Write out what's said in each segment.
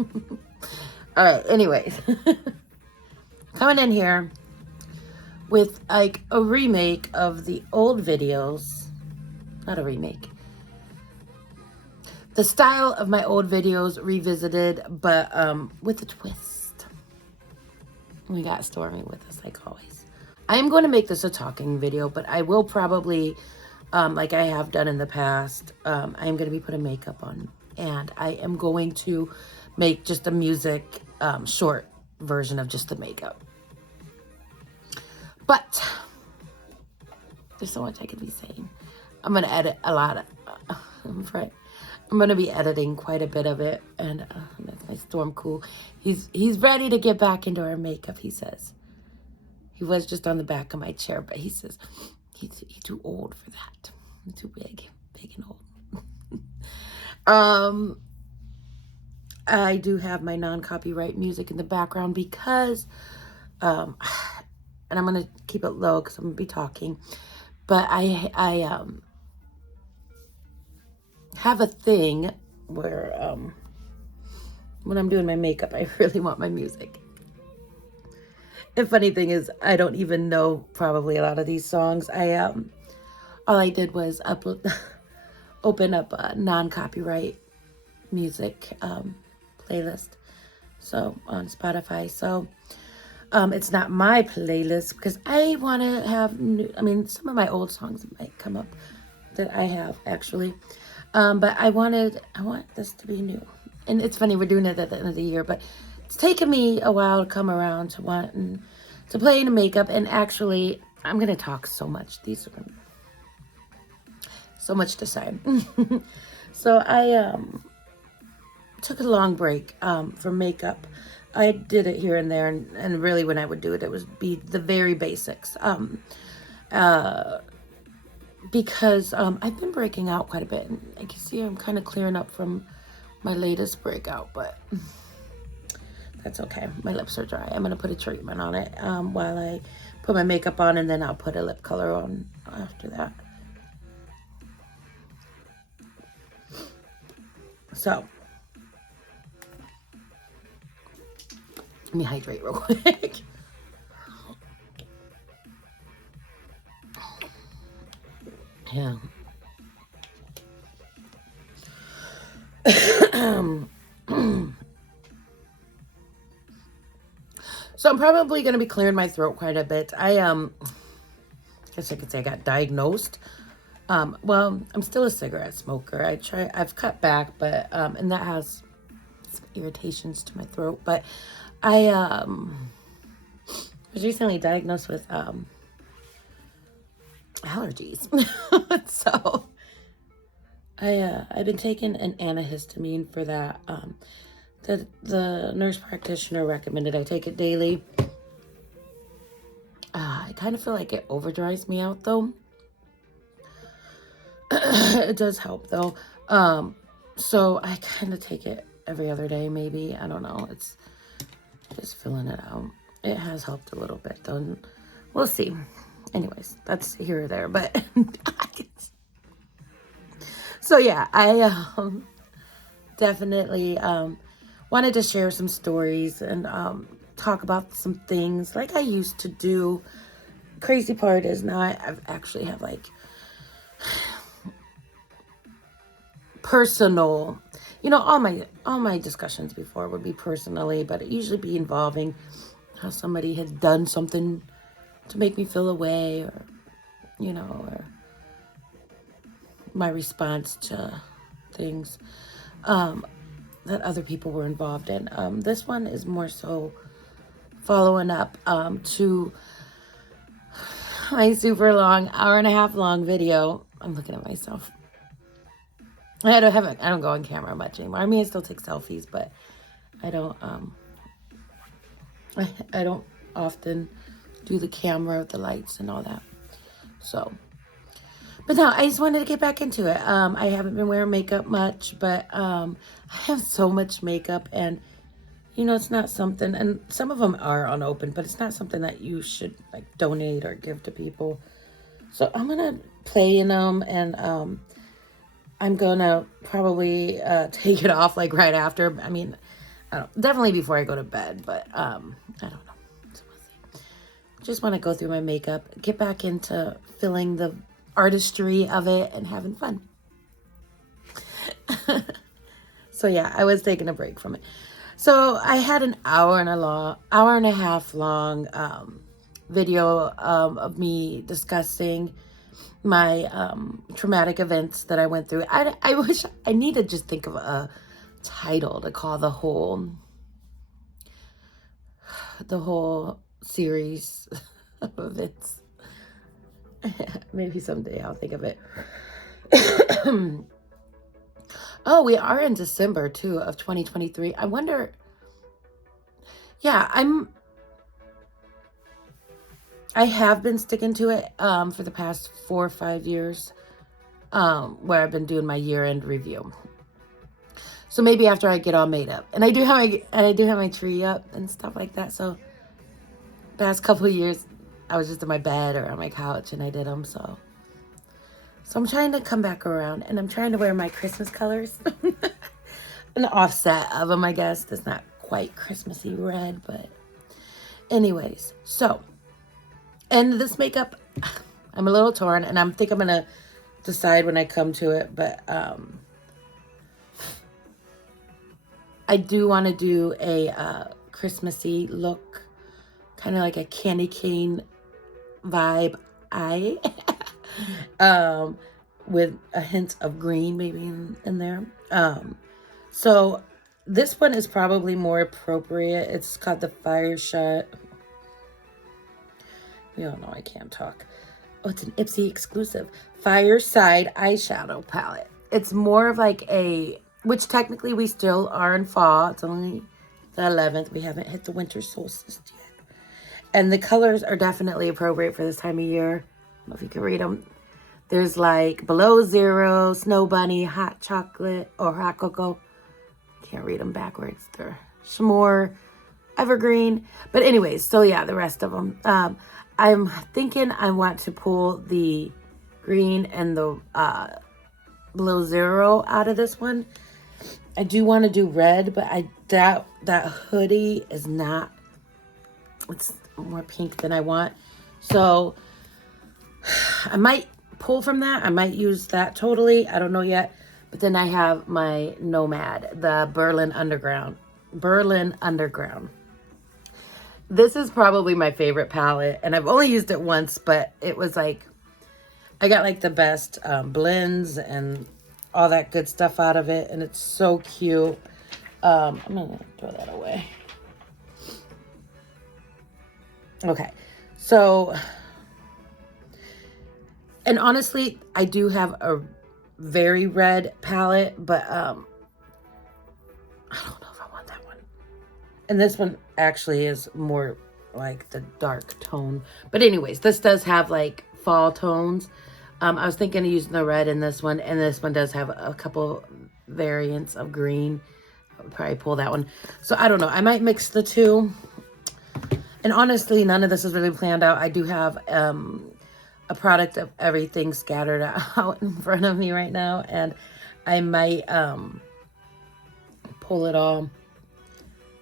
All right, anyways. Coming in here with like a remake of the old videos. Not a remake. The style of my old videos revisited, but with a twist. We got Stormy with us like always. I am going to make this a talking video, but I will probably, like I have done in the past, I am going to be putting makeup on. And I am going to make just a music short version of just the makeup. But there's so much I could be saying. I'm going to edit a lot of, I'm afraid. I'm going to be editing quite a bit of it. And that's my Storm Cool. He's ready to get back into our makeup, he says. He was just on the back of my chair, but he says, he's too old for that. I'm too big and old. I do have my non-copyright music in the background because, and I'm going to keep it low because I'm going to be talking. But I have a thing where when I'm doing my makeup, I really want my music. The funny thing is, I don't even know probably a lot of these songs. All I did was open up a non-copyright music playlist, so on Spotify. So it's not my playlist because I want to have new. I mean, some of my old songs might come up that I have actually, but I want this to be new. And it's funny, we're doing it at the end of the year, but it's taken me a while to come around to wanting to play in makeup. And actually, I'm going to talk so much. These are so much to say. So I took a long break from makeup. I did it here and there, and really when I would do it, it would be the very basics. Because I've been breaking out quite a bit. And I can see I'm kind of clearing up from my latest breakout, but that's okay. My lips are dry. I'm going to put a treatment on it while I put my makeup on, and then I'll put a lip color on after that. So, let me hydrate real quick. Yeah. So I'm probably going to be clearing my throat quite a bit. I guess I could say I got diagnosed. Well, I'm still a cigarette smoker. I've cut back, but and that has some irritations to my throat. But I was recently diagnosed with allergies. So I've been taking an antihistamine for that. The nurse practitioner recommended I take it daily. I kind of feel like it overdries me out though. It does help though. So I kind of take it every other day, maybe. I don't know. It's just filling it out. It has helped a little bit though. And we'll see. Anyways, that's here or there, but so yeah, I definitely wanted to share some stories and talk about some things like I used to do. Crazy part is now I actually have like personal, all my discussions before would be personally, but it usually be involving how somebody has done something to make me feel away, or or my response to things that other people were involved in. This one is more so following up to my super long, hour and a half long video. I'm looking at myself. I don't go on camera much anymore. I mean, I still take selfies, but I don't I don't often do the camera with the lights and all that. So, but no, I just wanted to get back into it. I haven't been wearing makeup much, but I have so much makeup, and it's not something, and some of them are unopened, but it's not something that you should like donate or give to people. So I'm gonna play in them, and I'm gonna probably take it off like right after. I mean, I don't, definitely before I go to bed, but I don't know. So we'll see. Just want to go through my makeup, get back into feeling the artistry of it and having fun. So yeah, I was taking a break from it. So I had an hour and a half long video of me discussing my traumatic events that I went through. I wish I need to just think of a title to call the whole series of events. Maybe someday I'll think of it. Oh, we are in December too of 2023. I wonder. Yeah, I have been sticking to it for the past 4 or 5 years, where I've been doing my year-end review. So maybe after I get all made up, and I do have my tree up and stuff like that. So past couple of years, I was just in my bed or on my couch and I did them. So I'm trying to come back around, and I'm trying to wear my Christmas colors, an offset of them, I guess. That's not quite Christmassy red, but anyways. So, and this makeup, I'm a little torn, and I think I'm gonna decide when I come to it, but I do want to do a Christmassy look, kind of like a candy cane vibe eye, with a hint of green maybe in there. So this one is probably more appropriate. It's called the Fire Shot. You don't know I can't talk. Oh, it's an Ipsy exclusive Fireside eyeshadow palette. It's more of like which technically we still are in fall. It's only the 11th. We haven't hit the winter solstice yet. And the colors are definitely appropriate for this time of year. I don't know if you can read them. There's like Below Zero, Snow Bunny, Hot Chocolate, or Hot Cocoa. Can't read them backwards. They're S'more, Evergreen. But anyways, so yeah, the rest of them. I'm thinking I want to pull the green and the Below Zero out of this one. I do want to do red, but I doubt that hoodie is not, it's more pink than I want. So I might pull from that. I might use that totally. I don't know yet. But then I have my Nomad, the Berlin Underground. This is probably my favorite palette, and I've only used it once, but it was like, I got like the best blends and all that good stuff out of it, and it's so cute. I'm gonna throw that away. Okay, so, and honestly, I do have a very red palette, but I don't know if I want that one. And this one actually is more like the dark tone. But anyways, this does have like fall tones. I was thinking of using the red in this one, and this one does have a couple variants of green. I would probably pull that one. So I don't know. I might mix the two. And honestly, none of this is really planned out. I do have a product of everything scattered out in front of me right now, and I might pull it all.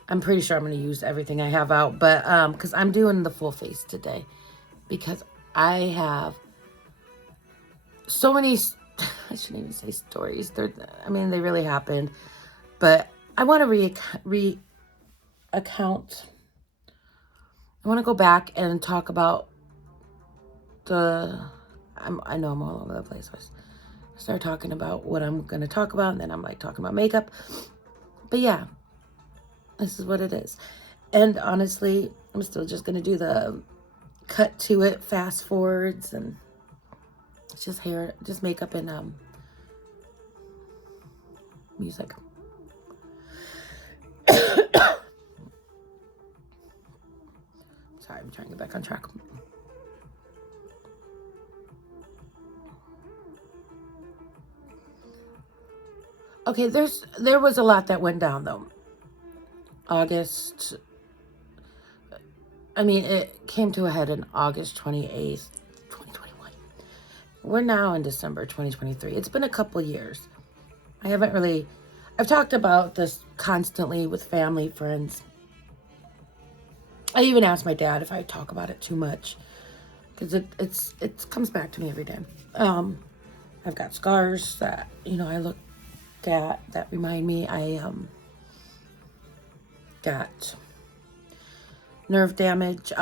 I'm pretty sure I'm going to use everything I have out, but because I'm doing the full face today, because I have so many, I shouldn't even say stories. I mean, they really happened, but I want to account. I want to go back and talk about I know I'm all over the place. I start talking about what I'm going to talk about, and then I'm like talking about makeup. But yeah, this is what it is. And honestly, I'm still just going to do the cut to it, fast forwards, and it's just hair, just makeup and music. Sorry, I'm trying to get back on track. Okay, there was a lot that went down though. August, I mean, it came to a head in August 28th, 2021. We're now in December 2023. It's been a couple years. I've talked about this constantly with family, friends. I even asked my dad if I talk about it too much, because it comes back to me every day. I've got scars that, I look at that remind me. I got nerve damage,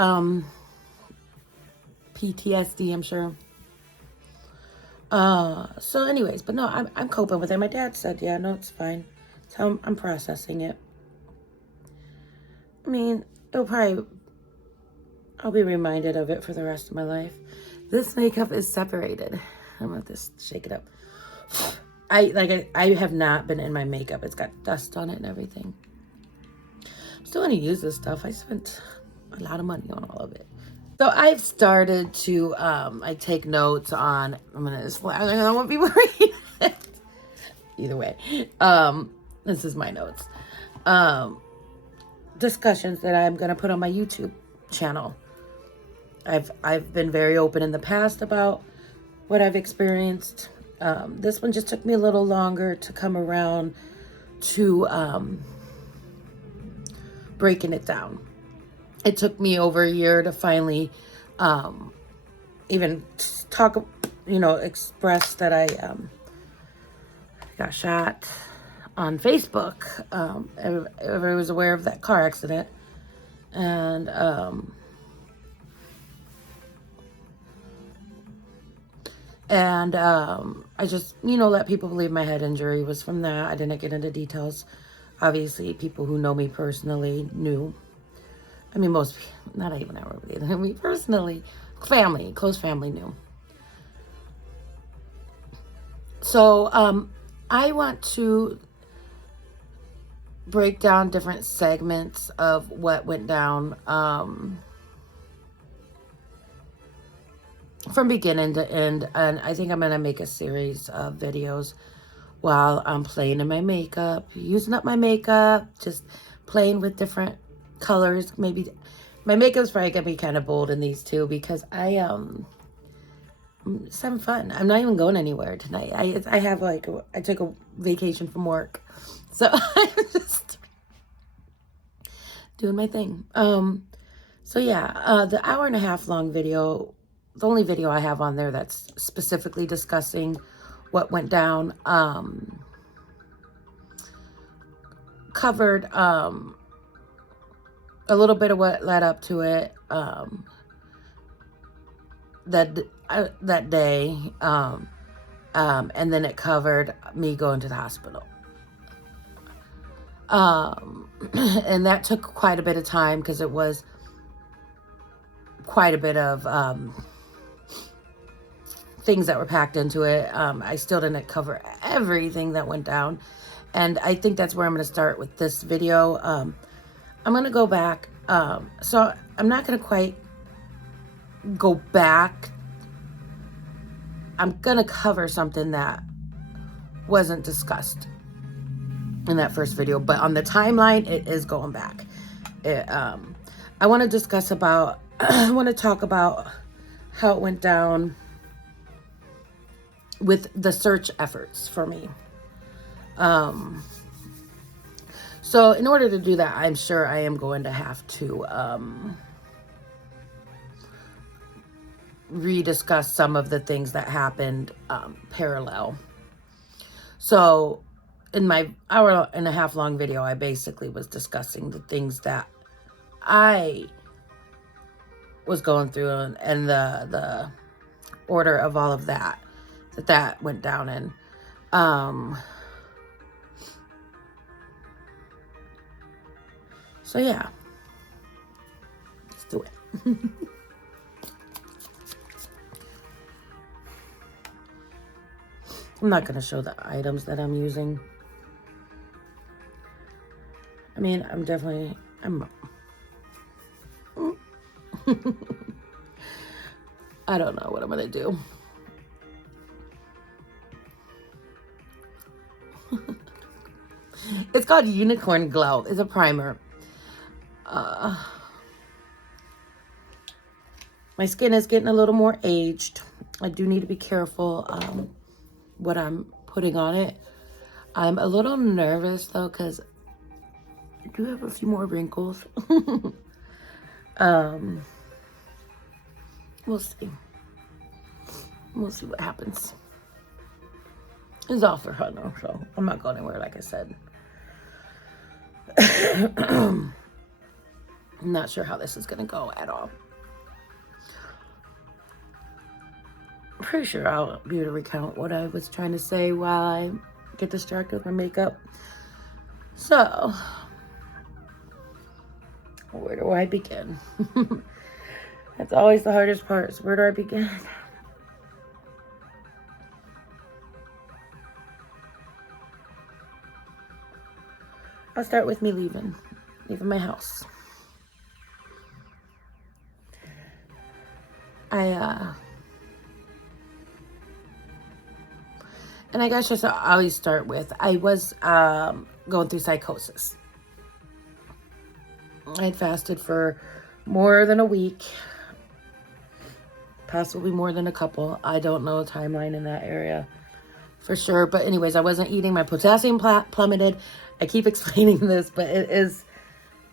PTSD, I'm sure. So anyways, but no, I'm coping with it. My dad said, yeah, no, it's fine. That's how I'm processing it. I mean, I'll be reminded of it for the rest of my life. This makeup is separated. I'm gonna just shake it up. I have not been in my makeup. It's got dust on it and everything. I'm still gonna use this stuff. I spent a lot of money on all of it. So I've started to, I take notes on, I don't want people reading it. Either way, this is my notes. Discussions that I'm going to put on my YouTube channel. I've been very open in the past about what I've experienced. This one just took me a little longer to come around to, breaking it down. It took me over a year to finally even talk, express that I got shot on Facebook. Everybody was aware of that car accident. And I just, let people believe my head injury was from that. I didn't get into details. Obviously, people who know me personally knew. I mean, not even everybody that knew me personally. Close family knew. So, I want to break down different segments of what went down, from beginning to end. And I think I'm going to make a series of videos while I'm playing in my makeup, using up my makeup, just playing with different colors. Maybe my makeup's probably gonna be kind of bold in these too, because I'm just having fun. I'm not even going anywhere tonight. I took a vacation from work, so I'm just doing my thing. So yeah, the hour and a half long video, the only video I have on there that's specifically discussing what went down, covered a little bit of what led up to it, that day, and then it covered me going to the hospital. And that took quite a bit of time, because it was quite a bit of things that were packed into it. I still didn't cover everything that went down, and I think that's where I'm going to start with this video. I'm going to go back. So I'm not going to quite go back. I'm going to cover something that wasn't discussed in that first video, but on the timeline, it is going back. I want to discuss about, I want to talk about how it went down with the search efforts for me. So in order to do that, I'm sure I am going to have to rediscuss some of the things that happened parallel. So in my hour and a half long video, I basically was discussing the things that I was going through, and the order of all of that went down in. So yeah, let's do it. I'm not going to show the items that I'm using. I mean, I'm I don't know what I'm going to do. It's called Unicorn Glow. It's a primer. My skin is getting a little more aged. I do need to be careful what I'm putting on it. I'm a little nervous though, because do have a few more wrinkles. We'll see. We'll see what happens. It's all for her though, so I'm not going anywhere, like I said. I'm not sure how this is gonna go at all. I'm pretty sure I'll be able to recount what I was trying to say while I get distracted with my makeup. So, where do I begin? That's always the hardest part, is where do I begin? I'll start with me leaving my house. And I guess just I always start with, I was going through psychosis. I had fasted for more than a week, possibly more than a couple. I don't know the timeline in that area for sure. But anyways, I wasn't eating. My potassium plummeted. I keep explaining this, but it is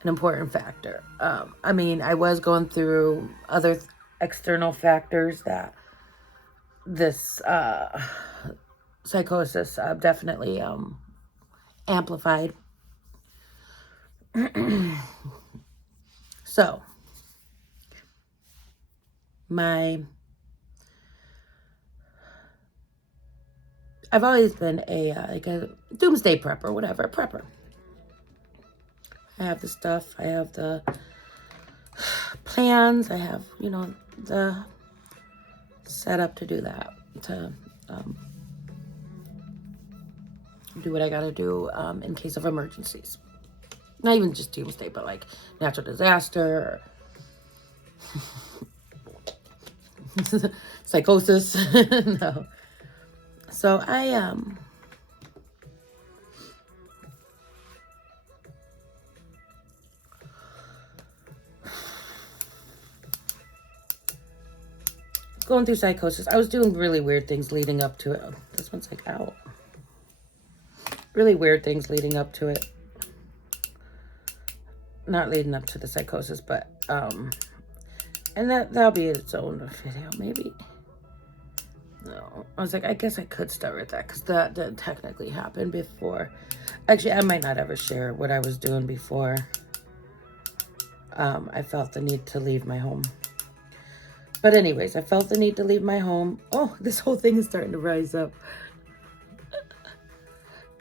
an important factor. I mean, I was going through other external factors that this psychosis definitely amplified. So, I've always been like a doomsday prepper, whatever, prepper. I have the stuff, I have the plans, I have, you know, the setup to do that, to do what I gotta do in case of emergencies. Not even just doomsday, but like natural disaster, psychosis. No. So I going through psychosis. I was doing really weird things leading up to it. Oh, this one's like out. Really weird things leading up to it. Not leading up to the psychosis, but and that'll be its own video, maybe. No, I was like, I guess I could start with that because that didn't technically happen before. Actually, I might not ever share what I was doing before I felt the need to leave my home. But anyways, I felt the need to leave my home. Oh, this whole thing is starting to rise up.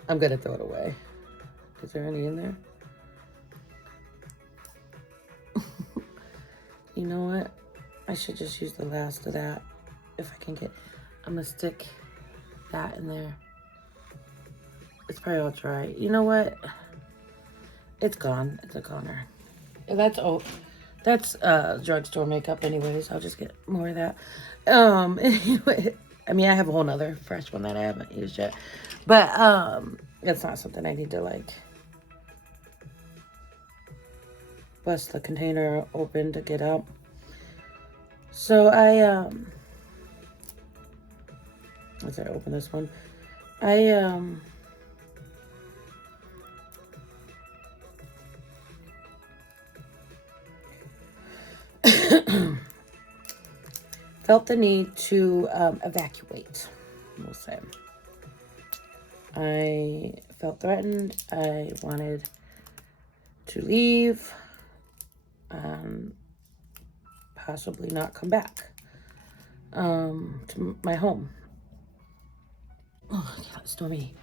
I'm gonna throw it away. Is there any in there? You know what? I should just use the last of that if I can get. I'm gonna stick that in there. It's probably all dry. You know what? It's gone. It's a goner. That's drugstore makeup anyways. I'll just get more of that. Anyway, I mean, I have a whole nother fresh one that I haven't used yet. But it's not something I need to like bust the container open to get out. So as I open this one, felt the need to evacuate, we'll say. I felt threatened. I wanted to leave, possibly not come back to my home. Oh, yeah, stormy.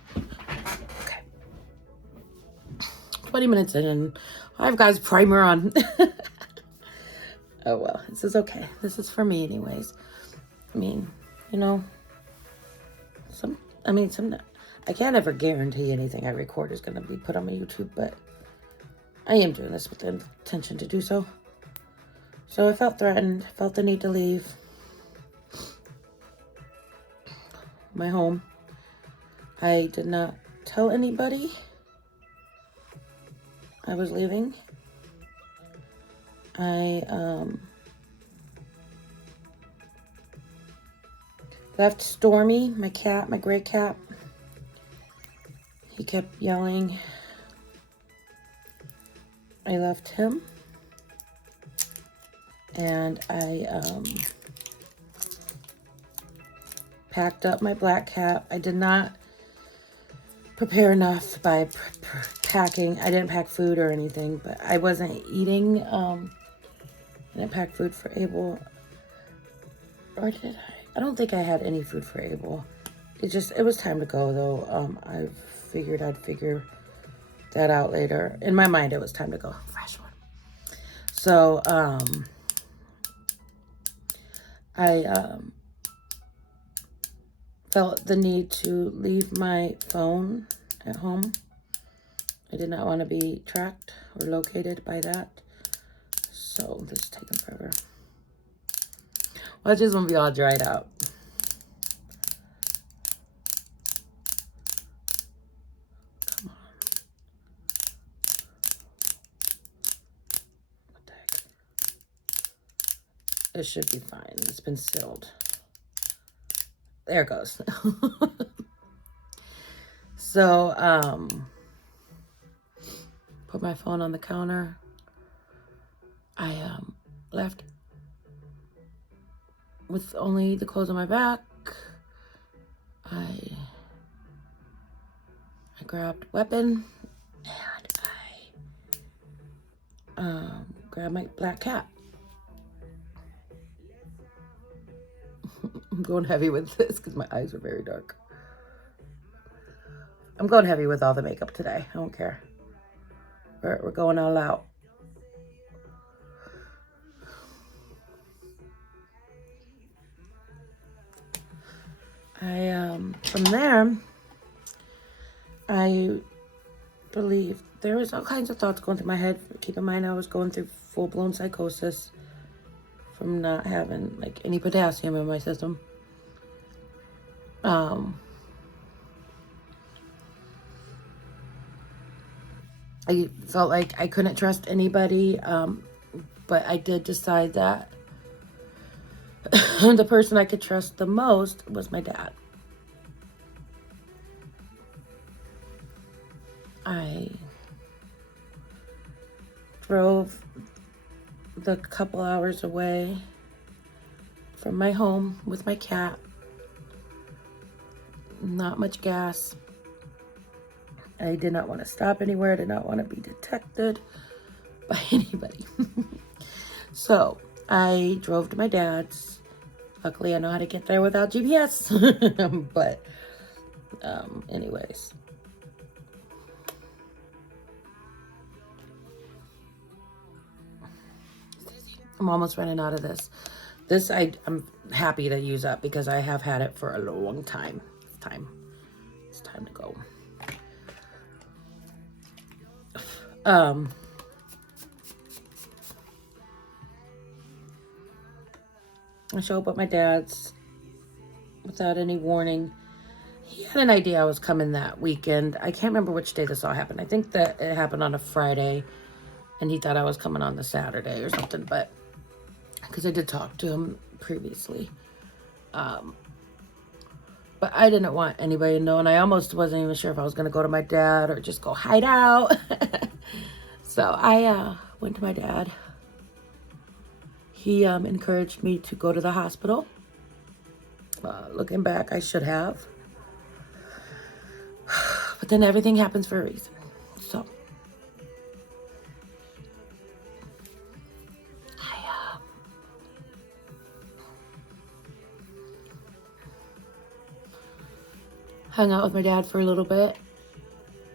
Okay. 20 minutes in and I've got primer on. Oh, well, this is okay. This is for me anyways. I mean, you know, I can't ever guarantee anything I record is going to be put on my YouTube, but I am doing this with the intention to do so. So I felt threatened, felt the need to leave my home. I did not tell anybody I was leaving. I left Stormy, my cat, my gray cat. He kept yelling. I left him, and I packed up my black cap. I did not prepare enough by packing. I didn't pack food or anything, but I wasn't eating. I didn't pack food for Abel. Or did I? I don't think I had any food for Abel. It was time to go, though. I figured I'd figure that out later. In my mind, it was time to go. Fresh one. So, I felt the need to leave my phone at home. I did not want to be tracked or located by that. So, this is taking forever. Watch this one be all dried out. Come on. What the heck? It should be fine. It's been sealed. There it goes. So, put my phone on the counter. I left with only the clothes on my back. I grabbed weapon, and I grabbed my black cap. I'm going heavy with this because my eyes are very dark. I'm going heavy with all the makeup today. I don't care. We're going all out. From there, I believe there was all kinds of thoughts going through my head. Keep in mind, I was going through full-blown psychosis from not having like any potassium in my system. I felt like I couldn't trust anybody, but I did decide that the person I could trust the most was my dad. I drove the couple hours away from my home with my cat. Not much gas. I did not want to stop anywhere. I did not want to be detected by anybody. So I drove to my dad's. Luckily, I know how to get there without GPS. But anyways. I'm almost running out of this. This I'm happy to use up because I have had it for a long time. It's time to go. I show up at my dad's without any warning. He had an idea I was coming that weekend. I can't remember which day this all happened. I think that it happened on a Friday, and he thought I was coming on the Saturday or something, but because I did talk to him previously. But I didn't want anybody to know, and I almost wasn't even sure if I was going to go to my dad or just go hide out. So I went to my dad. He encouraged me to go to the hospital. Looking back, I should have. But then everything happens for a reason. So I hung out with my dad for a little bit.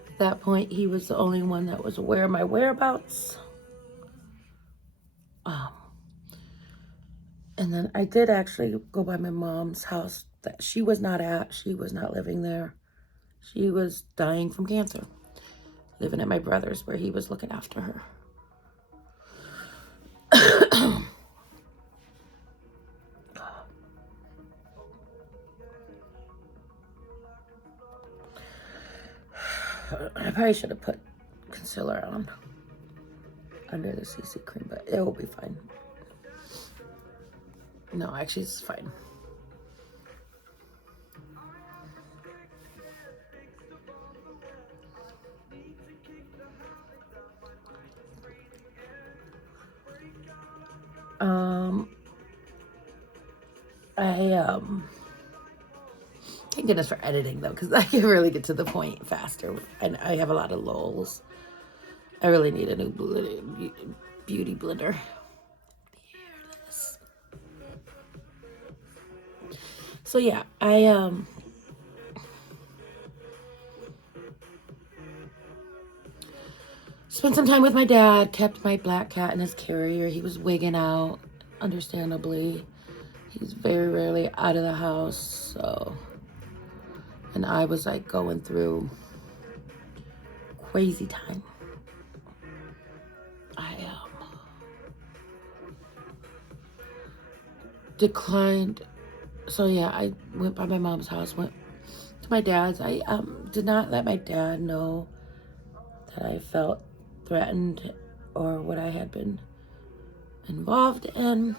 At that point, he was the only one that was aware of my whereabouts. And then I did actually go by my mom's house that she was not at. She was not living there. She was dying from cancer. Living at my brother's where he was looking after her. I probably should have put concealer on under the CC cream, but it will be fine. No, actually, it's fine. I thank goodness for editing though, because I can really get to the point faster, and I have a lot of lulls. I really need a new beauty blender. So yeah, I spent some time with my dad, kept my black cat in his carrier. He was wigging out, understandably. He's very rarely out of the house, so. And I was like going through crazy time. I declined. So yeah, I went by my mom's house, went to my dad's. I did not let my dad know that I felt threatened or what I had been involved in.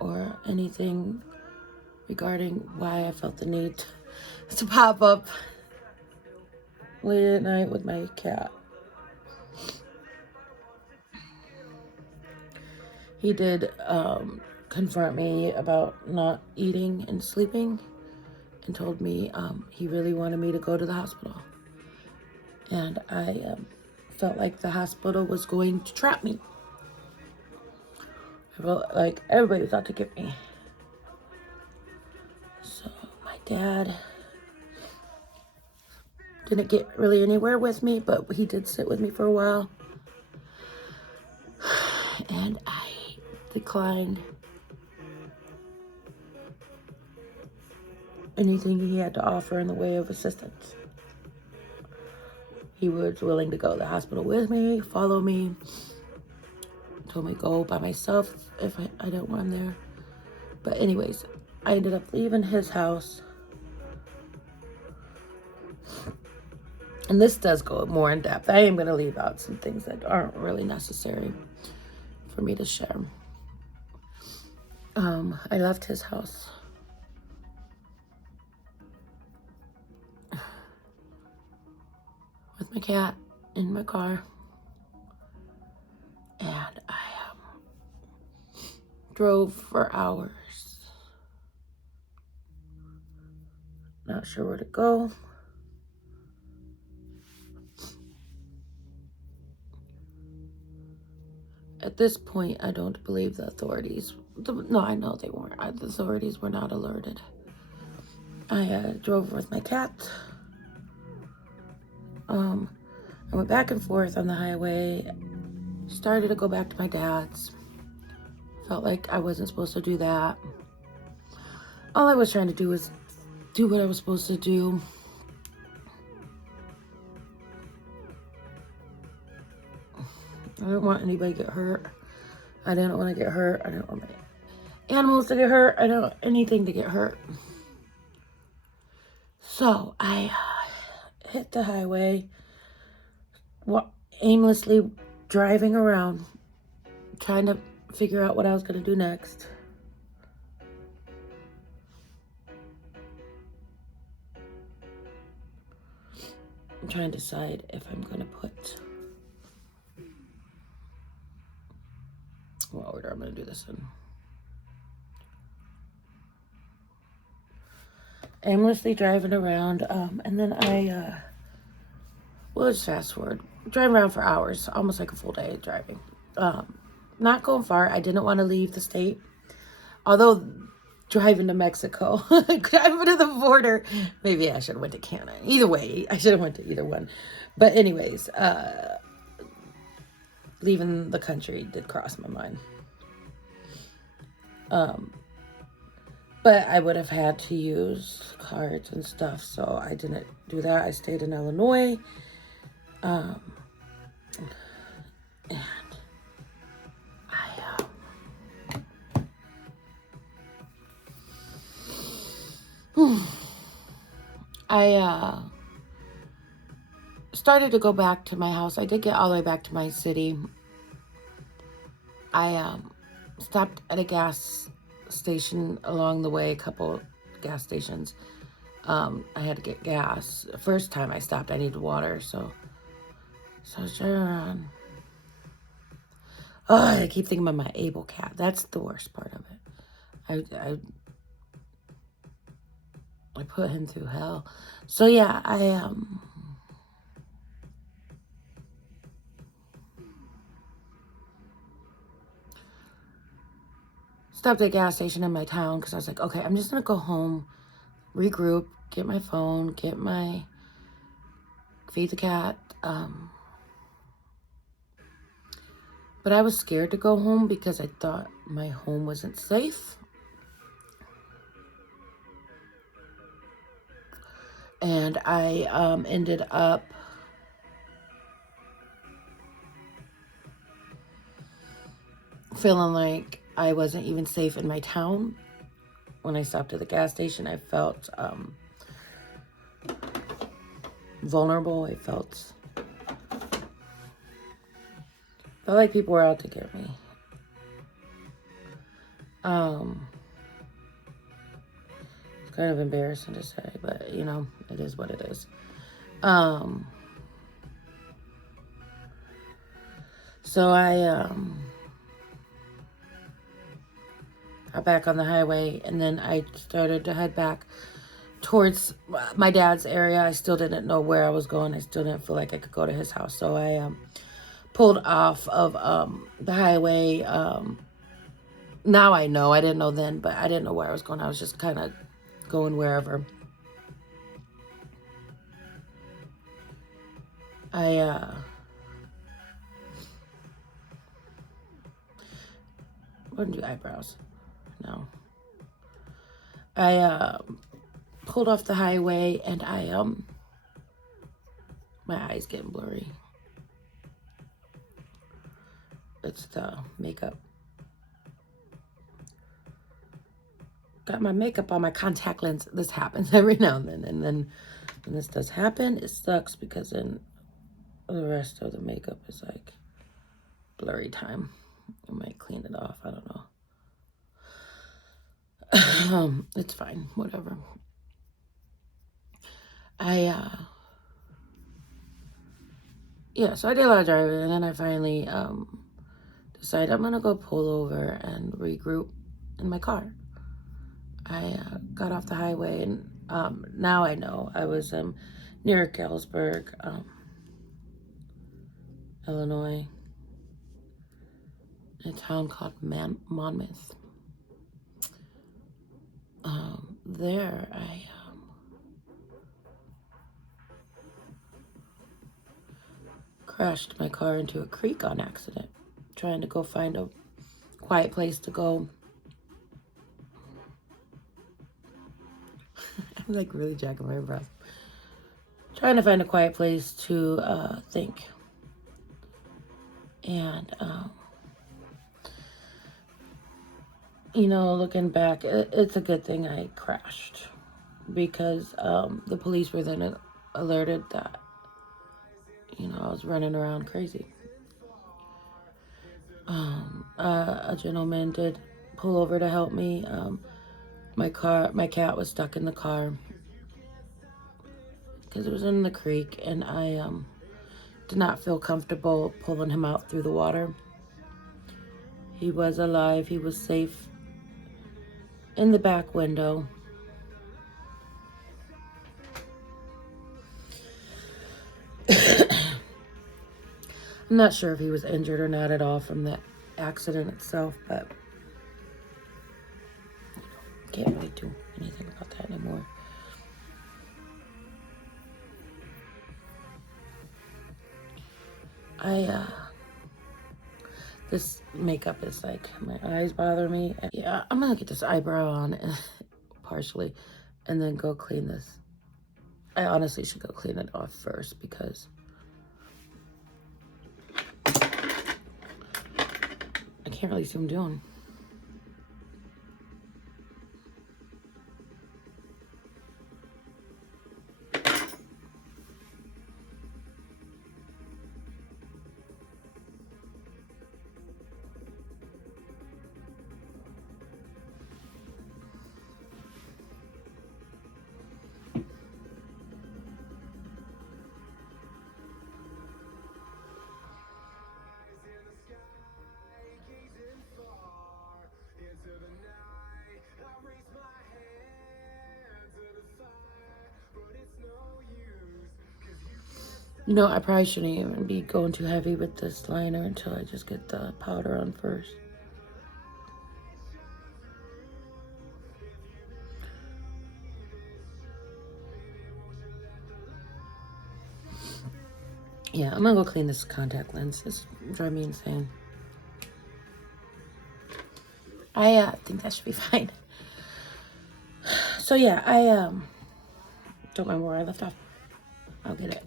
Or anything regarding why I felt the need to pop up late at night with my cat. He did confront me about not eating and sleeping, and told me he really wanted me to go to the hospital. And I felt like the hospital was going to trap me. I felt like everybody was out to get me. So my dad didn't get really anywhere with me, but he did sit with me for a while. And I declined anything he had to offer in the way of assistance. He was willing to go to the hospital with me, follow me, told me to go by myself if I don't want him there. But anyways, I ended up leaving his house. And this does go more in depth. I am going to leave out some things that aren't really necessary for me to share. I left his house. With my cat in my car. And I drove for hours. Not sure where to go. At this point, I don't believe the authorities. No, I know they weren't. The authorities were not alerted. I drove with my cat. I went back and forth on the highway. Started to go back to my dad's. Felt like I wasn't supposed to do that. All I was trying to do was do what I was supposed to do. I didn't want anybody to get hurt. I didn't want to get hurt. I didn't want my animals to get hurt. I don't want anything to get hurt. So I hit the highway, aimlessly driving around, trying to figure out what I was going to do next. I'm trying to decide if I'm going to put what order I'm going to do this in. Aimlessly driving around, and then we'll just fast forward. Driving around for hours, almost like a full day driving. Not going far. I didn't want to leave the state. Although driving to Mexico, driving to the border, maybe I should have went to Canada. Either way, I should have went to either one. But anyways, leaving the country did cross my mind. But I would have had to use cards and stuff, so I didn't do that. I stayed in Illinois. And I started to go back to my house. I did get all the way back to my city. I stopped at a gas station along the way, a couple gas stations. I had to get gas. The first time I stopped, I needed water, so So I was driving around. Oh, I keep thinking about my Able cat. That's the worst part of it. I put him through hell. So yeah, I stopped at a gas station in my town because I was like, okay, I'm just gonna go home, regroup, get my phone, feed the cat. But I was scared to go home because I thought my home wasn't safe. And I ended up feeling like I wasn't even safe in my town. When I stopped at the gas station, I felt vulnerable. I felt like people were out to get me. It's kind of embarrassing to say, but you know, it is what it is. So I got back on the highway, and then I started to head back towards my dad's area. I still didn't know where I was going. I still didn't feel like I could go to his house. So I pulled off of the highway. Now I know. I didn't know then, but I didn't know where I was going. I was just kind of going wherever. I wouldn't do eyebrows. No. I pulled off the highway, and my eyes getting blurry. It's the makeup. Got my makeup on, my contact lens. This happens every now and then. And then when this does happen, it sucks because then the rest of the makeup is like blurry time. I might clean it off. I don't know. It's fine. Whatever. So I did a lot of driving, and then I finally decided I'm gonna go pull over and regroup in my car. I got off the highway, and now I know I was near Galesburg, Illinois, in a town called Monmouth. There I crashed my car into a creek on accident, trying to go find a quiet place to go. I'm like really jacking my breath. Trying to find a quiet place to think. And, you know, looking back, it's a good thing I crashed because the police were then alerted that, you know, I was running around crazy. A gentleman did pull over to help me. My cat was stuck in the car because it was in the creek, and I did not feel comfortable pulling him out through the water. He was alive. He was safe in the back window. I'm not sure if he was injured or not at all from the accident itself, but can't really do anything about that anymore. This makeup is like, my eyes bother me. Yeah, I'm gonna get this eyebrow on partially and then go clean this. I honestly should go clean it off first because I can't really see what I'm doing. You know, I probably shouldn't even be going too heavy with this liner until I just get the powder on first. Yeah, I'm gonna go clean this contact lens. This drives me insane. I think that should be fine. So yeah, I don't remember where I left off. I'll get it.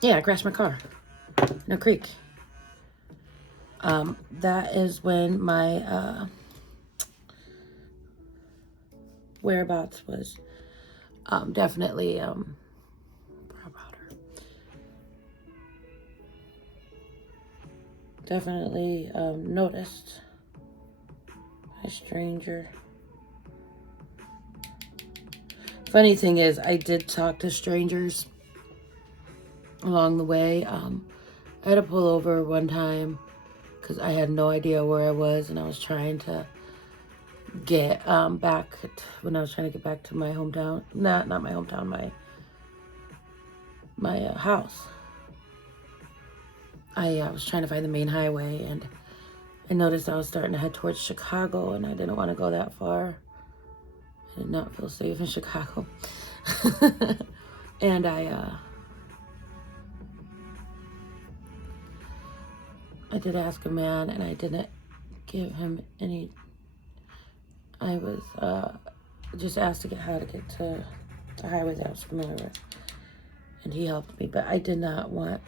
Yeah, I crashed my car in a creek. That is when my whereabouts was definitely definitely noticed a stranger. Funny thing is, I did talk to strangers along the way. I had to pull over one time because I had no idea where I was, and I was trying to get back when I was trying to get back to my hometown. Not my hometown, my house. I was trying to find the main highway, and I noticed I was starting to head towards Chicago, and I didn't want to go that far. I did not feel safe in Chicago. And I did ask a man, and I didn't give him any. I was just asked to get how to get to the highway that I was familiar with, and he helped me. But I did not want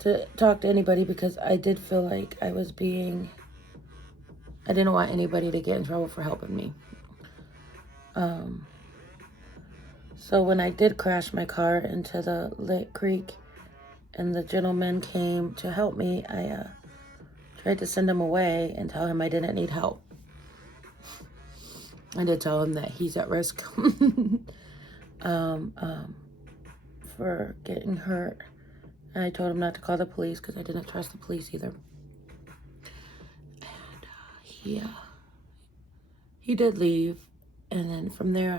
to talk to anybody because I did feel like I didn't want anybody to get in trouble for helping me. So when I did crash my car into the Lake Creek and the gentleman came to help me, I tried to send him away and tell him I didn't need help. I did tell him that he's at risk for getting hurt. And I told him not to call the police because I didn't trust the police either. And he did leave. And then from there,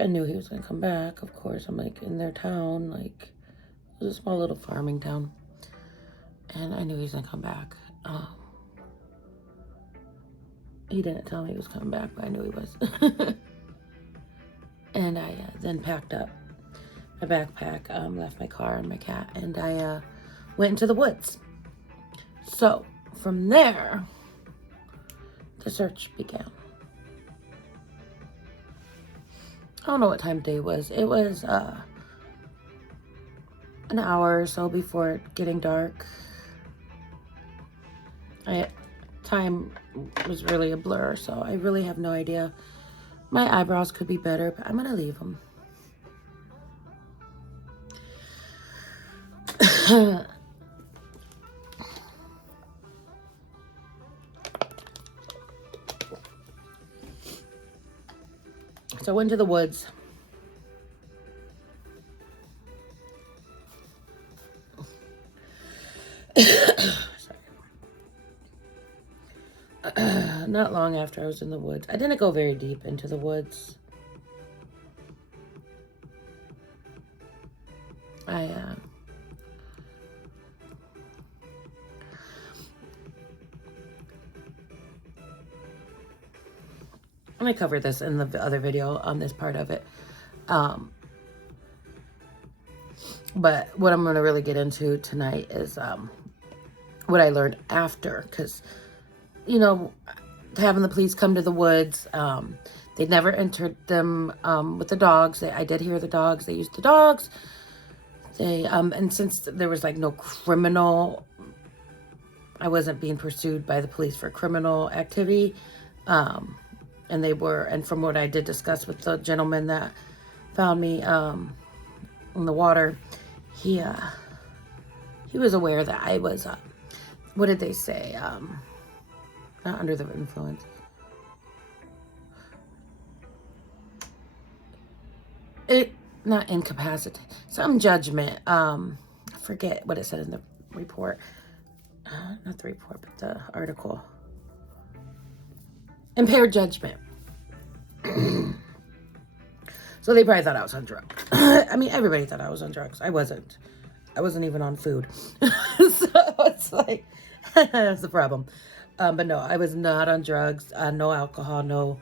I knew he was going to come back, of course. I'm like in their town, like it was a small little farming town. And I knew he was going to come back. He didn't tell me he was coming back, but I knew he was. And I then packed up my backpack, left my car and my cat, and I went into the woods. So from there, the search began. I don't know what time of day it was. It was an hour or so before it getting dark. Time was really a blur, so I really have no idea. My eyebrows could be better, but I'm gonna leave them. So I went to the woods. Not long after I was in the woods. I didn't go very deep into the woods. I covered this in the other video on this part of it. But what I'm going to really get into tonight is what I learned after. Because, you know, having the police come to the woods, they never entered them with the dogs. I did hear the dogs. They used the dogs. And since there was like no criminal, I wasn't being pursued by the police for criminal activity. And they were, and from what I did discuss with the gentleman that found me in the water, he was aware that I was, what did they say? Not under the influence. Not incapacitated. Some judgment. I forget what it said in the report. Not the report, but the article. Impaired judgment. So they probably thought I was on drugs. I mean, everybody thought I was on drugs. I wasn't. I wasn't even on food. So it's like, that's the problem. But no, I was not on drugs, no alcohol, no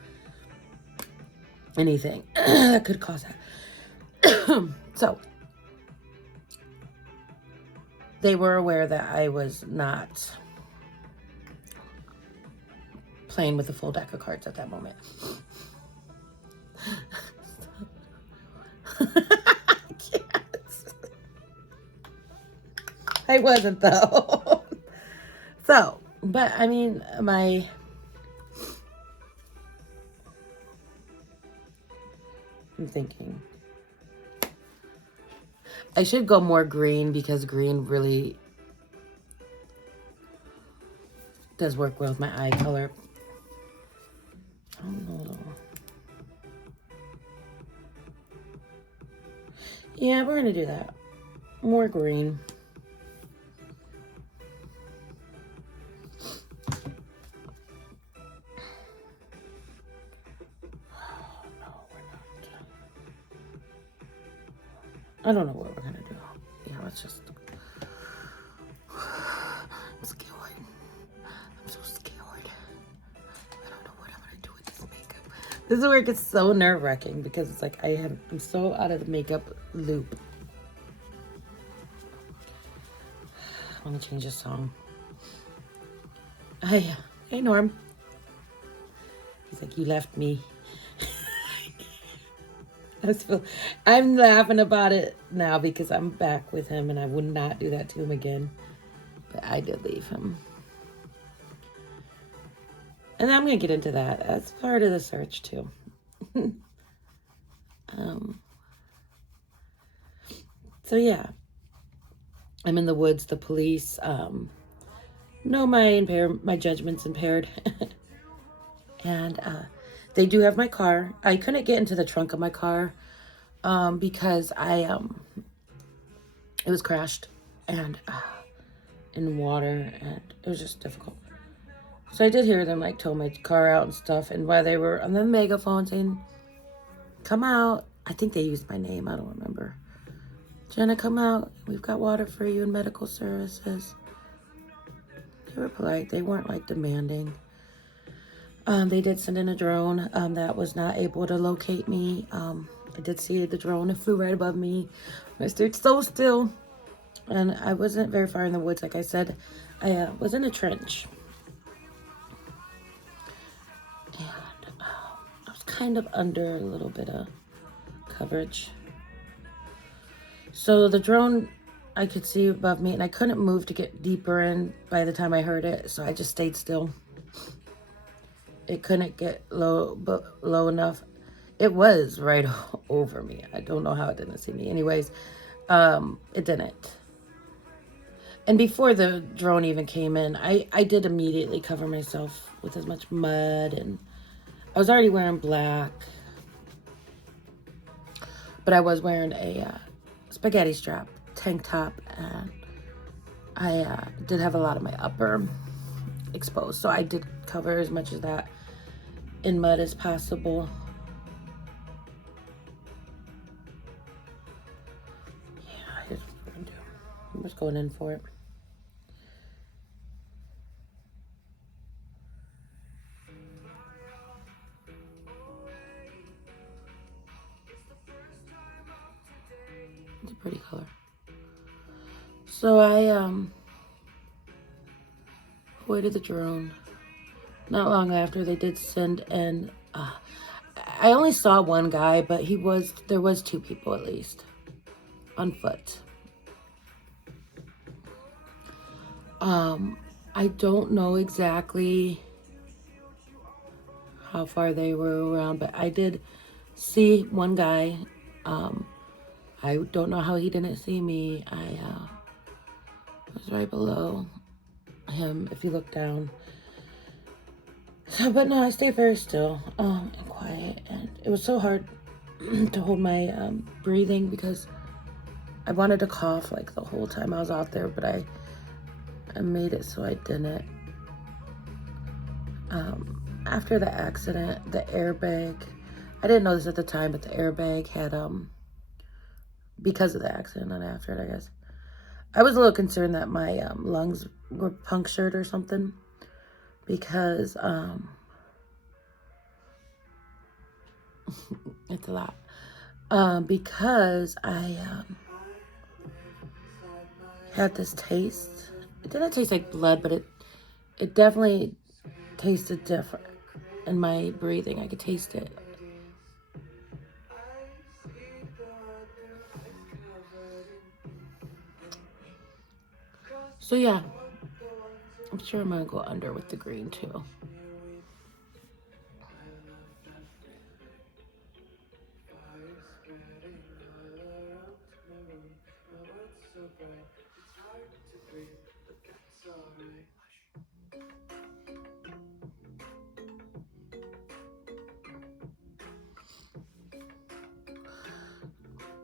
anything that could cause that. So they were aware that I was not playing with a full deck of cards at that moment. I wasn't though. So, but I mean, I'm thinking I should go more green because green really does work well with my eye color. I don't know. Yeah, we're gonna do that. More green. I don't know what we're gonna do. Yeah, let's just. I'm scared. I'm so scared. I don't know what I'm gonna do with this makeup. This is where it gets so nerve-wracking because it's like I'm so out of the makeup loop. I want to change the song. Hey, Norm. He's like, you left me. I'm laughing about it now because I'm back with him and I would not do that to him again. But I did leave him. And I'm going to get into that. That's part of the search too. So yeah. I'm in the woods. The police know my judgment's impaired. And they do have my car. I couldn't get into the trunk of my car because it was crashed and in water, and it was just difficult. So I did hear them like tow my car out and stuff, and while they were on the megaphone saying, come out, I think they used my name, I don't remember. Jenna, come out, we've got water for you and medical services. They were polite, they weren't like demanding. They did send in a drone that was not able to locate me. I did see the drone. It flew right above me. I stood so still. And I wasn't very far in the woods. Like I said, I was in a trench. And I was kind of under a little bit of coverage. So the drone I could see above me. And I couldn't move to get deeper in by the time I heard it. So I just stayed still. It couldn't get low enough. It was right over me. I don't know how it didn't see me. Anyways, it didn't. And before the drone even came in, I did immediately cover myself with as much mud, and I was already wearing black. But I was wearing a spaghetti strap tank top, and I did have a lot of my upper exposed. So I did cover as much of that in mud as possible. Yeah, here's what we're gonna do. I'm just going in for it. It's a pretty color. So I waited the drone. Not long after, they did send in. I only saw one guy, but there was two people at least on foot. I don't know exactly how far they were around, but I did see one guy. I don't know how he didn't see me. I was right below him if you look down. So, but no, I stayed very still and quiet, and it was so hard to hold my breathing because I wanted to cough like the whole time I was out there, but I made it so I didn't. After the accident, the airbag, I didn't know this at the time, but the airbag had, because of the accident and after it, I guess. I was a little concerned that my lungs were punctured or something because, it's a lot. Because I had this taste. It didn't taste like blood, but it definitely tasted different in my breathing. I could taste it. So yeah, I'm sure I'm gonna go under with the green too.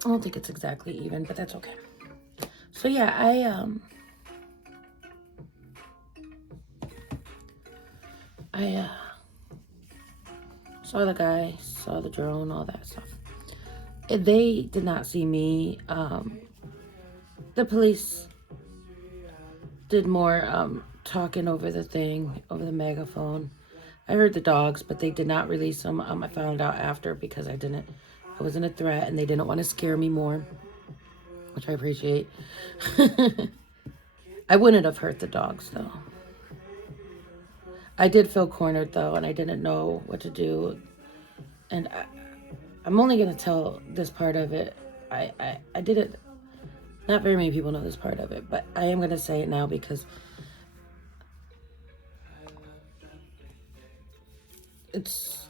I don't think it's exactly even, but that's okay. So yeah, I saw the guy, saw the drone, all that stuff. They did not see me. The police did more talking over the thing, over the megaphone. I heard the dogs, but they did not release them. I found out after because I wasn't a threat and they didn't want to scare me more, which I appreciate. I wouldn't have hurt the dogs though. I did feel cornered though, and I didn't know what to do. And I'm only going to tell this part of it. I did it. Not very many people know this part of it, but I am going to say it now because it's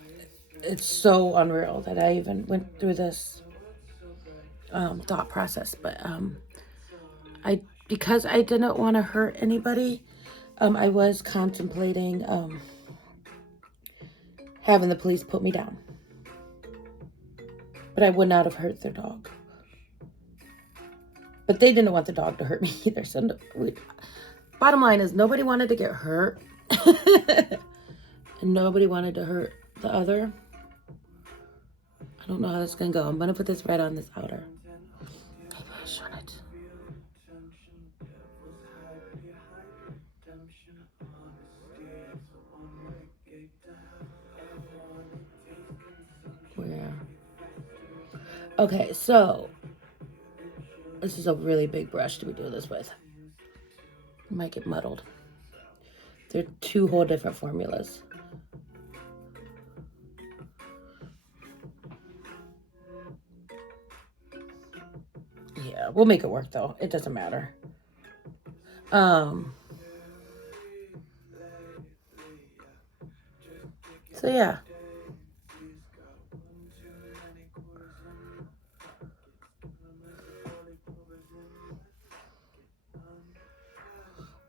so unreal that I even went through this thought process. But because I didn't want to hurt anybody, I was contemplating having the police put me down. But I would not have hurt their dog. But they didn't want the dog to hurt me either. So bottom line is nobody wanted to get hurt. And nobody wanted to hurt the other. I don't know how this is going to go. I'm going to put this red on this outer. Maybe I shouldn't. Where? Okay, so this is a really big brush to be doing this with. It might get muddled. They're two whole different formulas. Yeah, we'll make it work though. It doesn't matter. So yeah.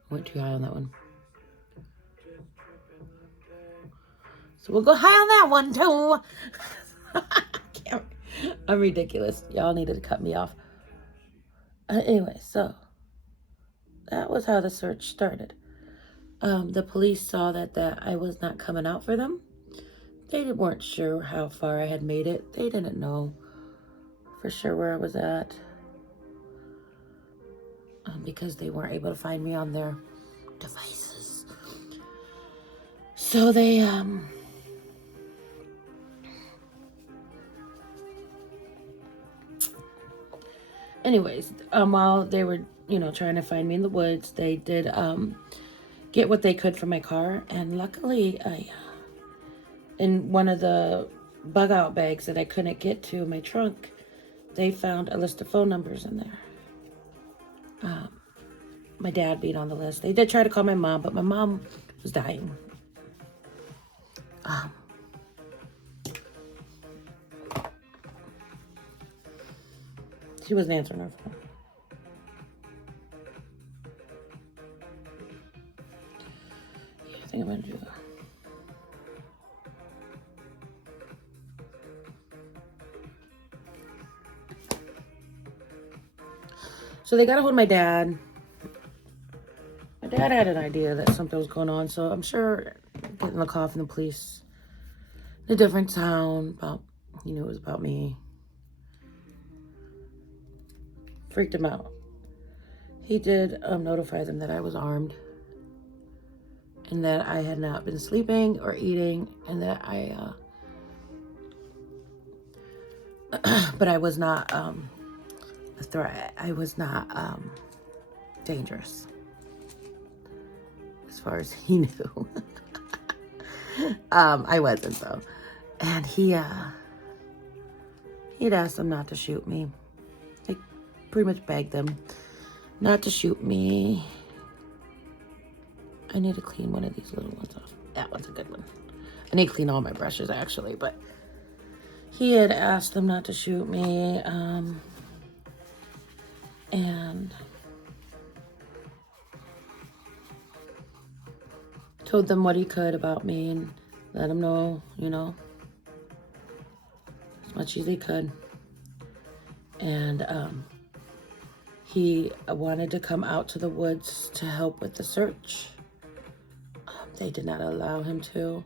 Went too high on that one. So we'll go high on that one too. I'm ridiculous. Y'all needed to cut me off. Anyway, so that was how the search started. The police saw that I was not coming out for them. They weren't sure how far I had made it. They didn't know for sure where I was at. Because they weren't able to find me on their devices. So they, anyways, while they were, trying to find me in the woods, they did, get what they could from my car. And luckily, in one of the bug out bags that I couldn't get to in my trunk, they found a list of phone numbers in there. My dad being on the list. They did try to call my mom, but my mom was dying. She wasn't answering her phone. Yeah, I think I'm gonna do that. So they got a hold of my dad. My dad had an idea that something was going on, so I'm sure getting a call from the police in a different town about He knew it was about me. Freaked him out. He did notify them that I was armed and that I had not been sleeping or eating, and that but I was not a threat. I was not dangerous, as far as he knew. I wasn't though. And he'd asked them not to shoot me. Like, pretty much begged them not to shoot me. I need to clean one of these little ones off. That one's a good one. I need to clean all my brushes, actually, but he had asked them not to shoot me, and told them what he could about me and let them know, you know, as much as he could. And he wanted to come out to the woods to help with the search. They did not allow him to,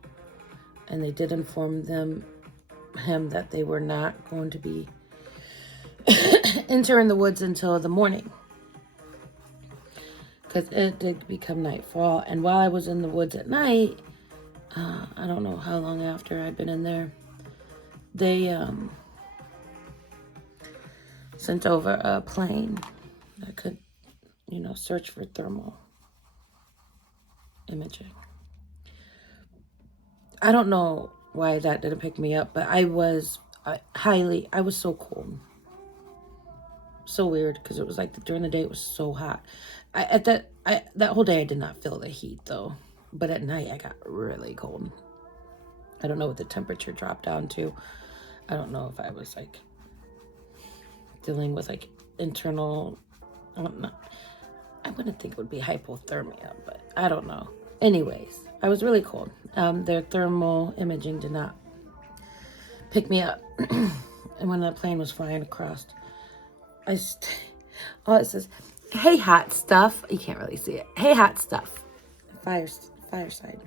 and they did inform him that they were not going to be entering the woods until the morning, because it did become nightfall. And while I was in the woods at night, I don't know how long after I'd been in there, they sent over a plane that could, you know, search for thermal imaging. I don't know why that didn't pick me up, but I was so cold. So weird, because it was like during the day it was so hot. That whole day I did not feel the heat though, but at night I got really cold. I don't know what the temperature dropped down to. I don't know if I was like dealing with like internal, I don't know. I wouldn't think it would be hypothermia, but I don't know. Anyways, I was really cold. Their thermal imaging did not pick me up. And when the plane was flying across, all it says, "Hey, hot stuff." You can't really see it. "Hey, hot stuff." Fireside.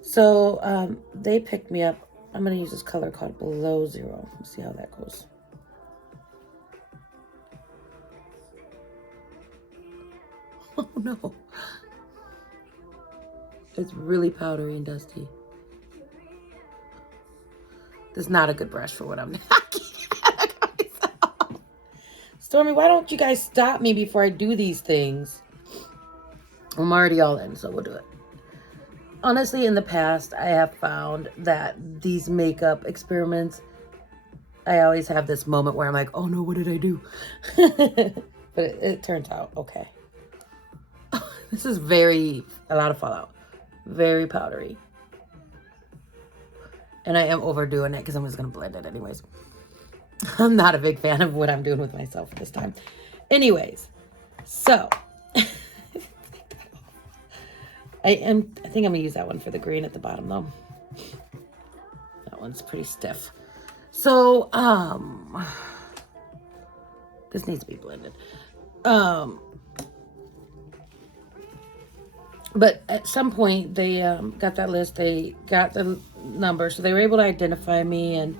So they picked me up. I'm going to use this color called Below Zero. Let's see how that goes. Oh no. It's really powdery and dusty. This is not a good brush for what I'm doing. Stormy, why don't you guys stop me before I do these things? I'm already all in, so we'll do it. Honestly, in the past, I have found that these makeup experiments, I always have this moment where I'm like, oh no, what did I do? But it turns out okay. This is a lot of fallout. Very powdery. And I am overdoing it because I'm just going to blend it anyways. I'm not a big fan of what I'm doing with myself this time. Anyways, so I think I'm going to use that one for the green at the bottom though. That one's pretty stiff. So, this needs to be blended. But at some point, they got that list. They got the number. So they were able to identify me and,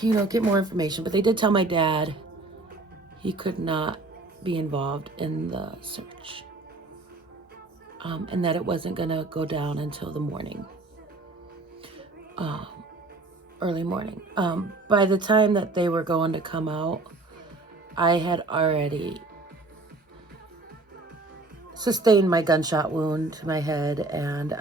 you know, get more information. But they did tell my dad he could not be involved in the search. And that it wasn't going to go down until the morning. Early morning. By the time that they were going to come out, I had already sustained my gunshot wound to my head and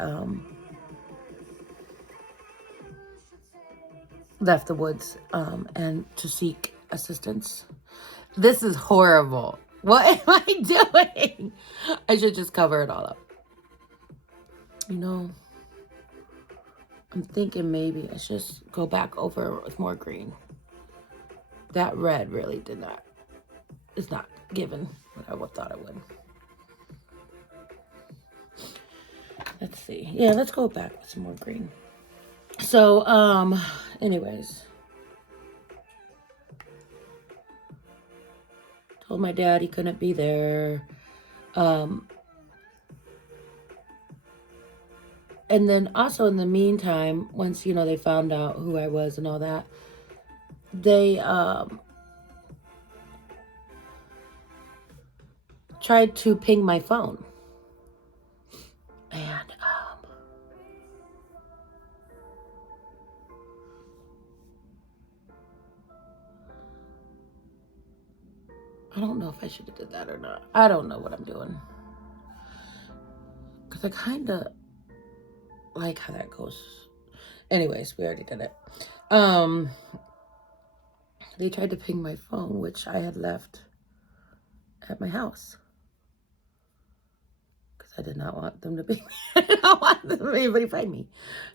left the woods and to seek assistance. This is horrible. What am I doing? I should just cover it all up. You know, I'm thinking maybe I should just go back over with more green. That red really is not given what I thought it would. Let's see. Yeah, let's go back with some more green. So, anyways. Told my dad he couldn't be there. And then also in the meantime, once, they found out who I was and all that, they tried to ping my phone. And I don't know if I should have did that or not. I don't know what I'm doing. Because I kind of like how that goes. Anyways, we already did it. They tried to ping my phone, which I had left at my house. Because I did not want them to ping me. I did not want anybody to find me.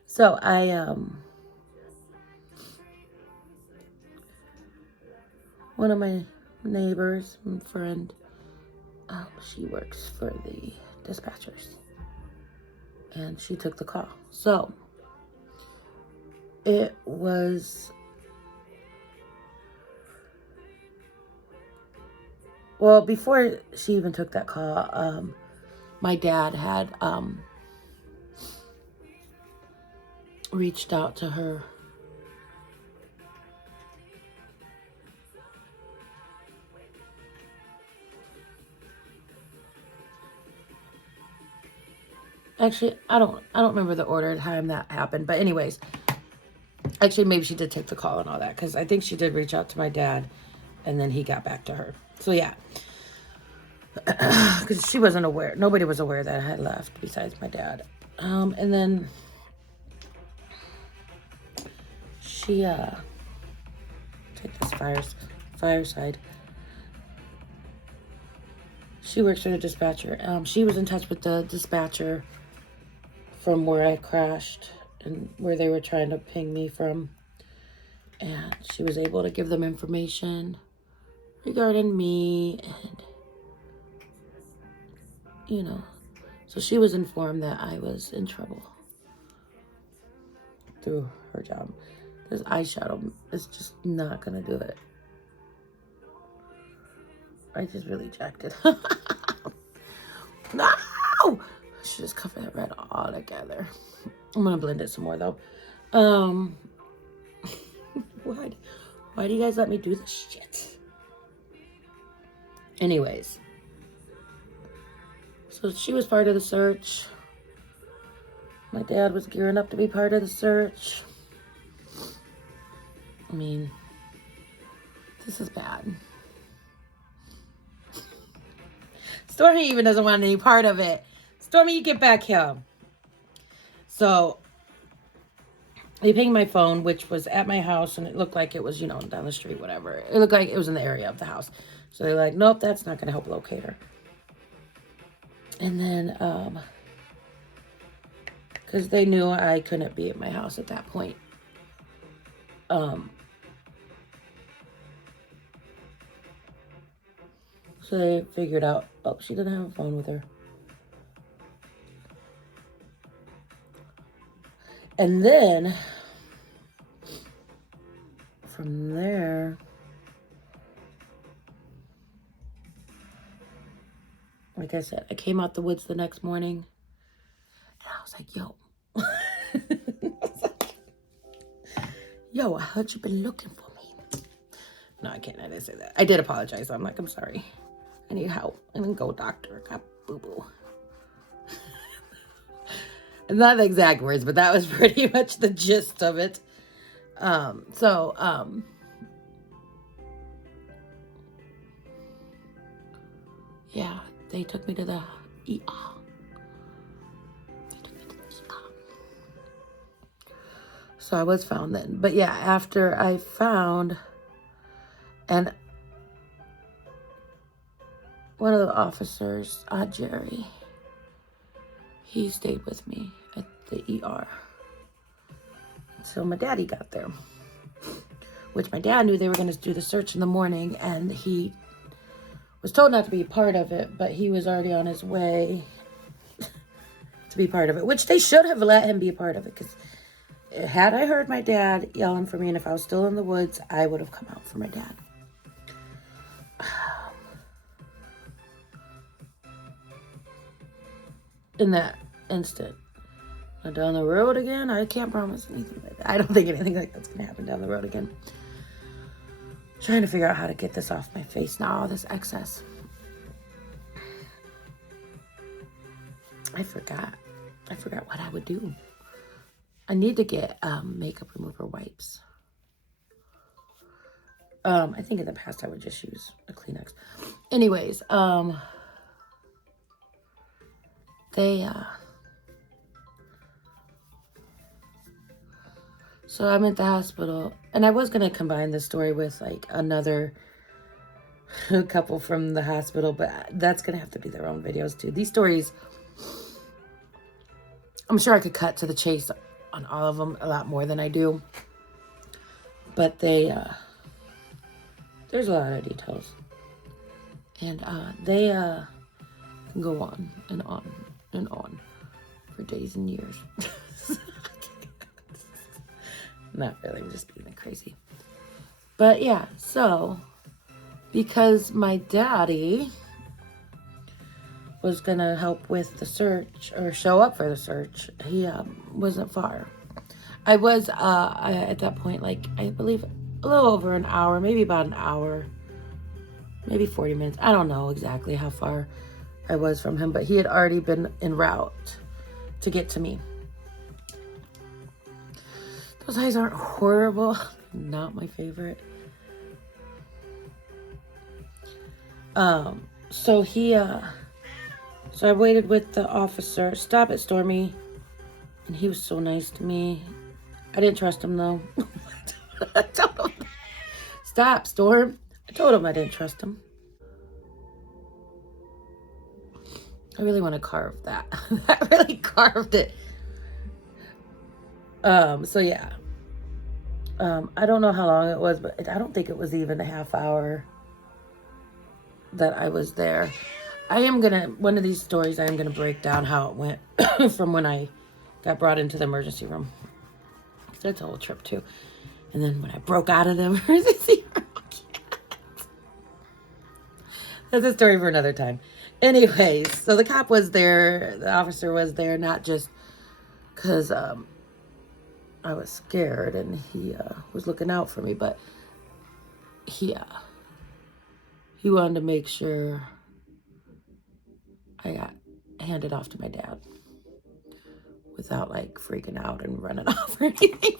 So one of my neighbors and friend, she works for the dispatchers. And she took the call. So it was, well, before she even took that call, my dad had reached out to her. Actually, I don't remember the order of time that happened, but anyways, actually maybe she did take the call and all that, because I think she did reach out to my dad, and then he got back to her. So yeah, because she wasn't aware, nobody was aware that I had left besides my dad. And then she take this fireside. She works for the dispatcher. She was in touch with the dispatcher from where I crashed and where they were trying to ping me from. And she was able to give them information regarding me and, so she was informed that I was in trouble through her job. This eyeshadow is just not gonna do it. I just really jacked it. No! I should just cover that red all together. I'm gonna blend it some more though. Why do you guys let me do this shit? Anyways. So she was part of the search. My dad was gearing up to be part of the search. I mean, this is bad. Stormy even doesn't want any part of it. Stormy, you get back here. So they pinged my phone, which was at my house, and it looked like it was, down the street, whatever. It looked like it was in the area of the house. So they're like, nope, that's not going to help locate her. And then, because they knew I couldn't be at my house at that point. So they figured out, she didn't have a phone with her. And then, from there, like I said, I came out the woods the next morning, and I was like, yo. Yo, I heard you've been looking for me. No, I can't. I didn't say that. I did apologize. I'm like, I'm sorry. I need help. I didn't go doctor. I got boo-boo. Not the exact words, but that was pretty much the gist of it. Yeah, they took me to the ER. So I was found then. But yeah, after I found, and one of the officers, Jerry, he stayed with me at the ER. So my daddy got there, which my dad knew they were going to do the search in the morning, and he was told not to be a part of it, but he was already on his way to be part of it, which they should have let him be a part of it, because had I heard my dad yelling for me, and if I was still in the woods, I would have come out for my dad. In that instant. Not down the road again. I can't promise anything like that. I don't think anything like that's gonna happen down the road again. Trying to figure out how to get this off my face now, all this excess. I forgot what I would do. I need to get makeup remover wipes. I think in the past I would just use a Kleenex. Anyways, so I'm at the hospital, and I was going to combine this story with like another couple from the hospital, but that's going to have to be their own videos too. These stories, I'm sure I could cut to the chase on all of them a lot more than I do, but there's a lot of details, and they can go on and on and on for days and years. Not really, I'm just being crazy. But yeah, so because my daddy was gonna help with the search or show up for the search, he wasn't far. I was at that point, like, I believe a little over an hour, maybe about an hour, maybe 40 minutes. I don't know exactly how far I was from him, but he had already been en route to get to me. Those eyes aren't horrible. Not my favorite. So I waited with the officer. Stop it, Stormy. And he was so nice to me. I didn't trust him though. I told him. Stop, Storm. I told him I didn't trust him. I really want to carve that. I really carved it. So yeah. I don't know how long it was, but I don't think it was even a half hour that I was there. One of these stories, I am gonna break down how it went from when I got brought into the emergency room. That's a whole trip too. And then when I broke out of the emergency room. That's a story for another time. Anyways, so the cop was there, the officer was there, not just because I was scared and he was looking out for me, but he wanted to make sure I got handed off to my dad without like freaking out and running off or anything.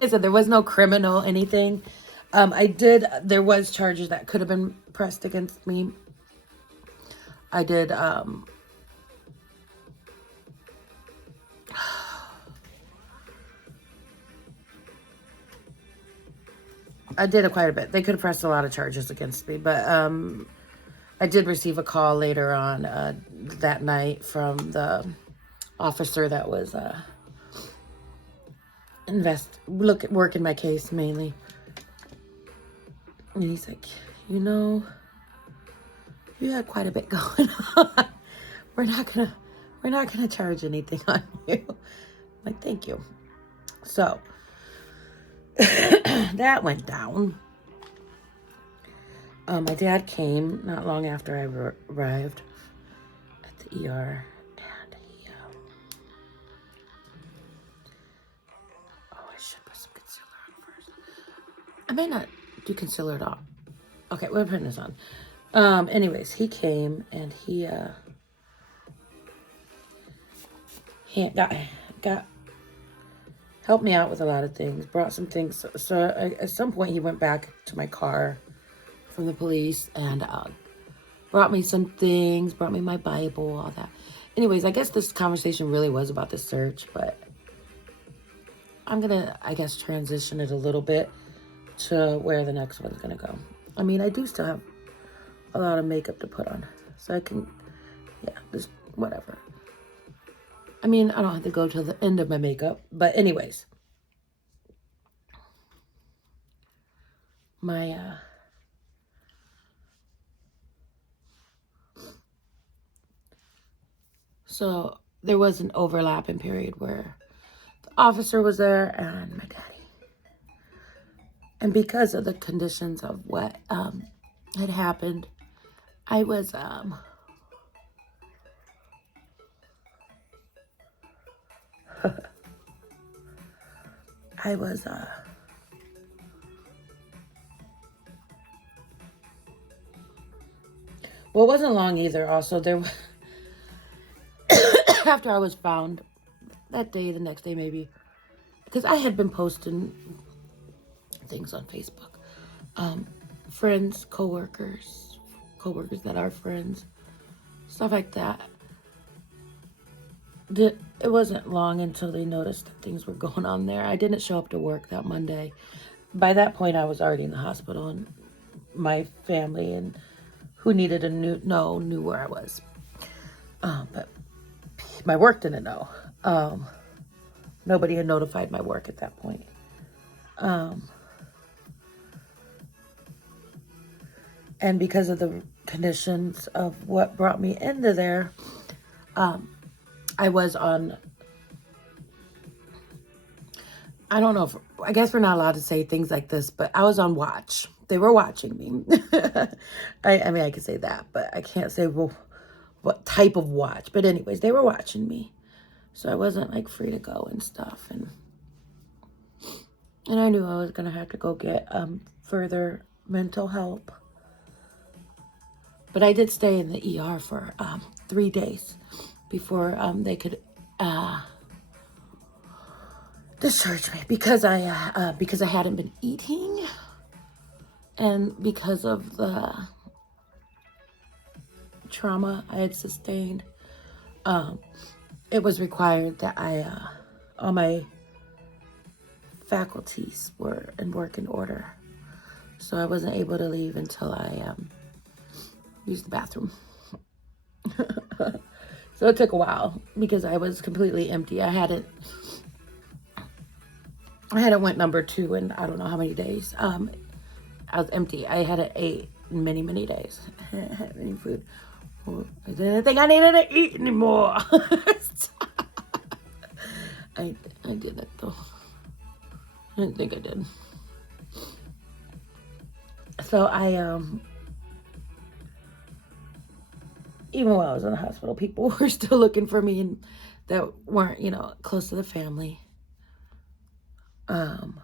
I said there was no criminal anything. There was charges that could have been pressed against me. I did quite a bit. They could have pressed a lot of charges against me, but I did receive a call later on that night from the officer that was working my case mainly. And he's like, you had quite a bit going on. We're not gonna charge anything on you. I'm like, thank you. So that went down. My dad came not long after I arrived at the ER, and he I should put some concealer on first. I may not do concealer at all. Okay, we're putting this on. Anyways, he came and he got helped me out with a lot of things, brought some things. So at some point he went back to my car from the police and brought me some things, brought me my Bible, all that. Anyways, I guess this conversation really was about the search, but I'm gonna, I guess, transition it a little bit to where the next one's gonna go. I mean, I do still have a lot of makeup to put on, so I can, yeah, just whatever. I mean, I don't have to go to the end of my makeup, but anyways, so there was an overlapping period where the officer was there and my daddy. And because of the conditions of what had happened, I was I was, well, it wasn't long either. Also, there, after I was found, that day, the next day maybe, because I had been posting things on Facebook. Friends, coworkers that are friends, stuff like that. It wasn't long until they noticed that things were going on there. I didn't show up to work that Monday. By that point, I was already in the hospital, and my family and who needed knew where I was. But my work didn't know. Nobody had notified my work at that point. And because of the conditions of what brought me into there, I was on, I don't know if, I guess we're not allowed to say things like this, but I was on watch. They were watching me. I mean, I could say that, but I can't say what type of watch. But anyways, they were watching me. So I wasn't like free to go and stuff. And I knew I was going to have to go get further mental help. But I did stay in the ER for 3 days before they could discharge me, because I hadn't been eating, and because of the trauma I had sustained. It was required that all my faculties were in working order, so I wasn't able to leave until I used the bathroom. So it took a while because I was completely empty. I hadn't went number 2 in I don't know how many days. I was empty. I hadn't ate in many, many days. I hadn't had any food. I didn't think I needed to eat anymore. I didn't though. I didn't think I did. So I even while I was in the hospital, people were still looking for me, and that weren't, close to the family. One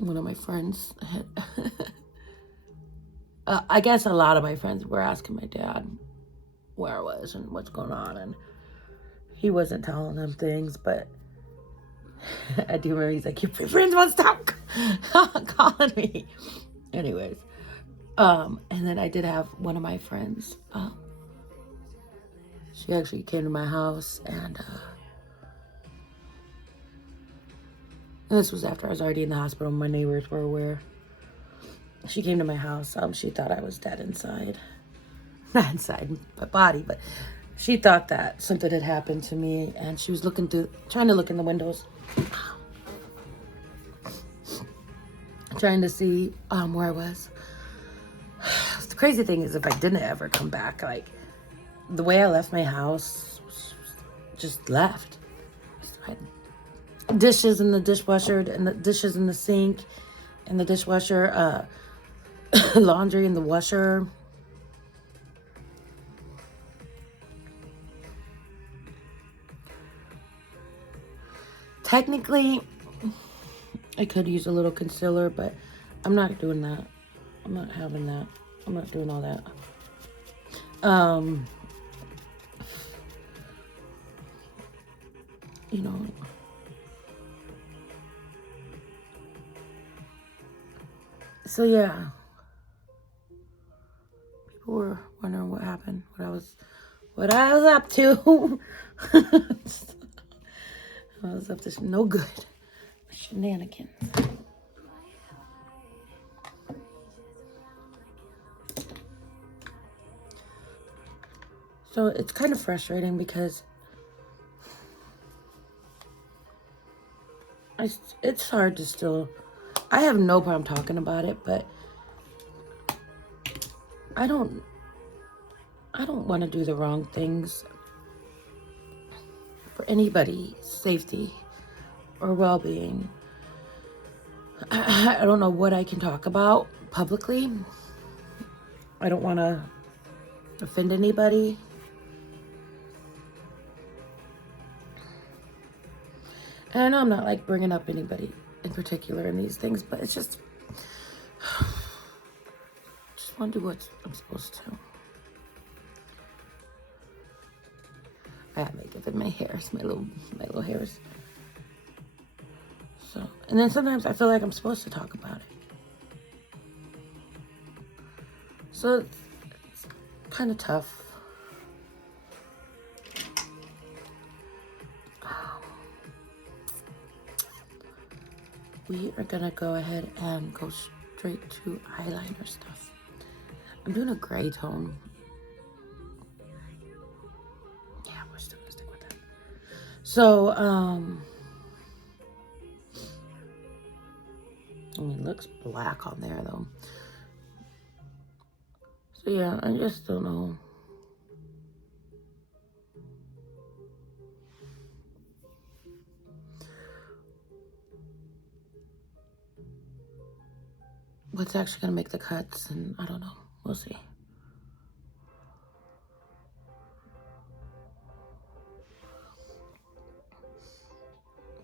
of my friends had, I guess a lot of my friends were asking my dad where I was and what's going on, and he wasn't telling them things, but I do remember he's like, your friends won't stop calling me. Anyways, and then I did have one of my friends, she actually came to my house, and this was after I was already in the hospital. My neighbors were aware. She came to my house. She thought I was dead inside. Not inside my body, but she thought that something had happened to me, and she was trying to look in the windows, trying to see where I was. The crazy thing is, if I didn't ever come back, like, the way I left my house, just left. Dishes in the dishwasher, and the dishes in the sink, and the dishwasher, laundry in the washer. Technically, I could use a little concealer, but I'm not doing that. I'm not having that. I'm not doing all that. So yeah, people were wondering what happened, what I was up to. I was up to some no good shenanigans. So it's kind of frustrating because it's hard to still, I have no problem talking about it, but I don't want to do the wrong things for anybody's safety or well-being. I don't know what I can talk about publicly. I don't want to offend anybody. And I know I'm not like bringing up anybody in particular in these things, but it's just want to do what I'm supposed to. I have makeup in my hairs, my little hairs. So, and then sometimes I feel like I'm supposed to talk about it. So it's kind of tough. We are gonna go ahead and go straight to eyeliner stuff. I'm doing a gray tone. Yeah, we're still gonna stick with that. So, I mean, it looks black on there though. So yeah, I just don't know. What's actually gonna make the cuts, and I don't know. We'll see.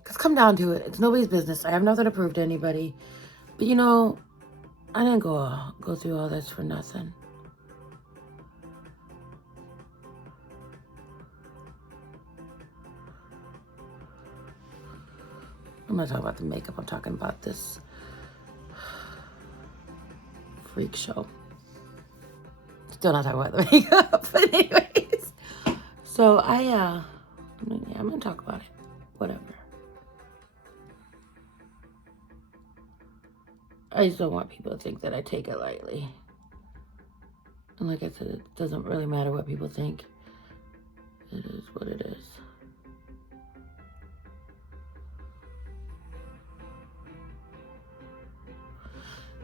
Cause come down to it, it's nobody's business. I have nothing to prove to anybody. But you know, I didn't go through all this for nothing. I'm not talking about the makeup. I'm talking about this freak show. Still not talking about the makeup, but anyways. So I'm gonna talk about it. Whatever. I just don't want people to think that I take it lightly. And like I said, it doesn't really matter what people think. It is what it is.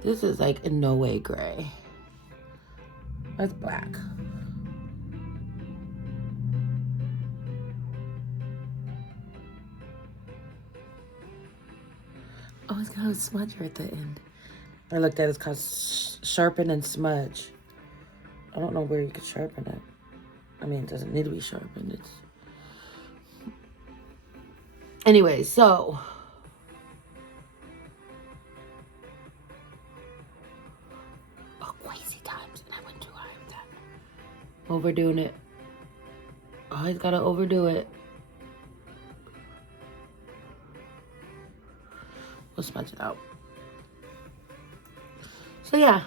This is like in no way gray. That's black. Oh, it's got a smudger at the end. I looked at it, it's called Sharpen and Smudge. I don't know where you could sharpen it. I mean, it doesn't need to be sharpened. It's... Anyway, so... Oh, crazy times, and I went too high with that. Overdoing it. Always gotta overdo it. We'll smudge it out. So yeah,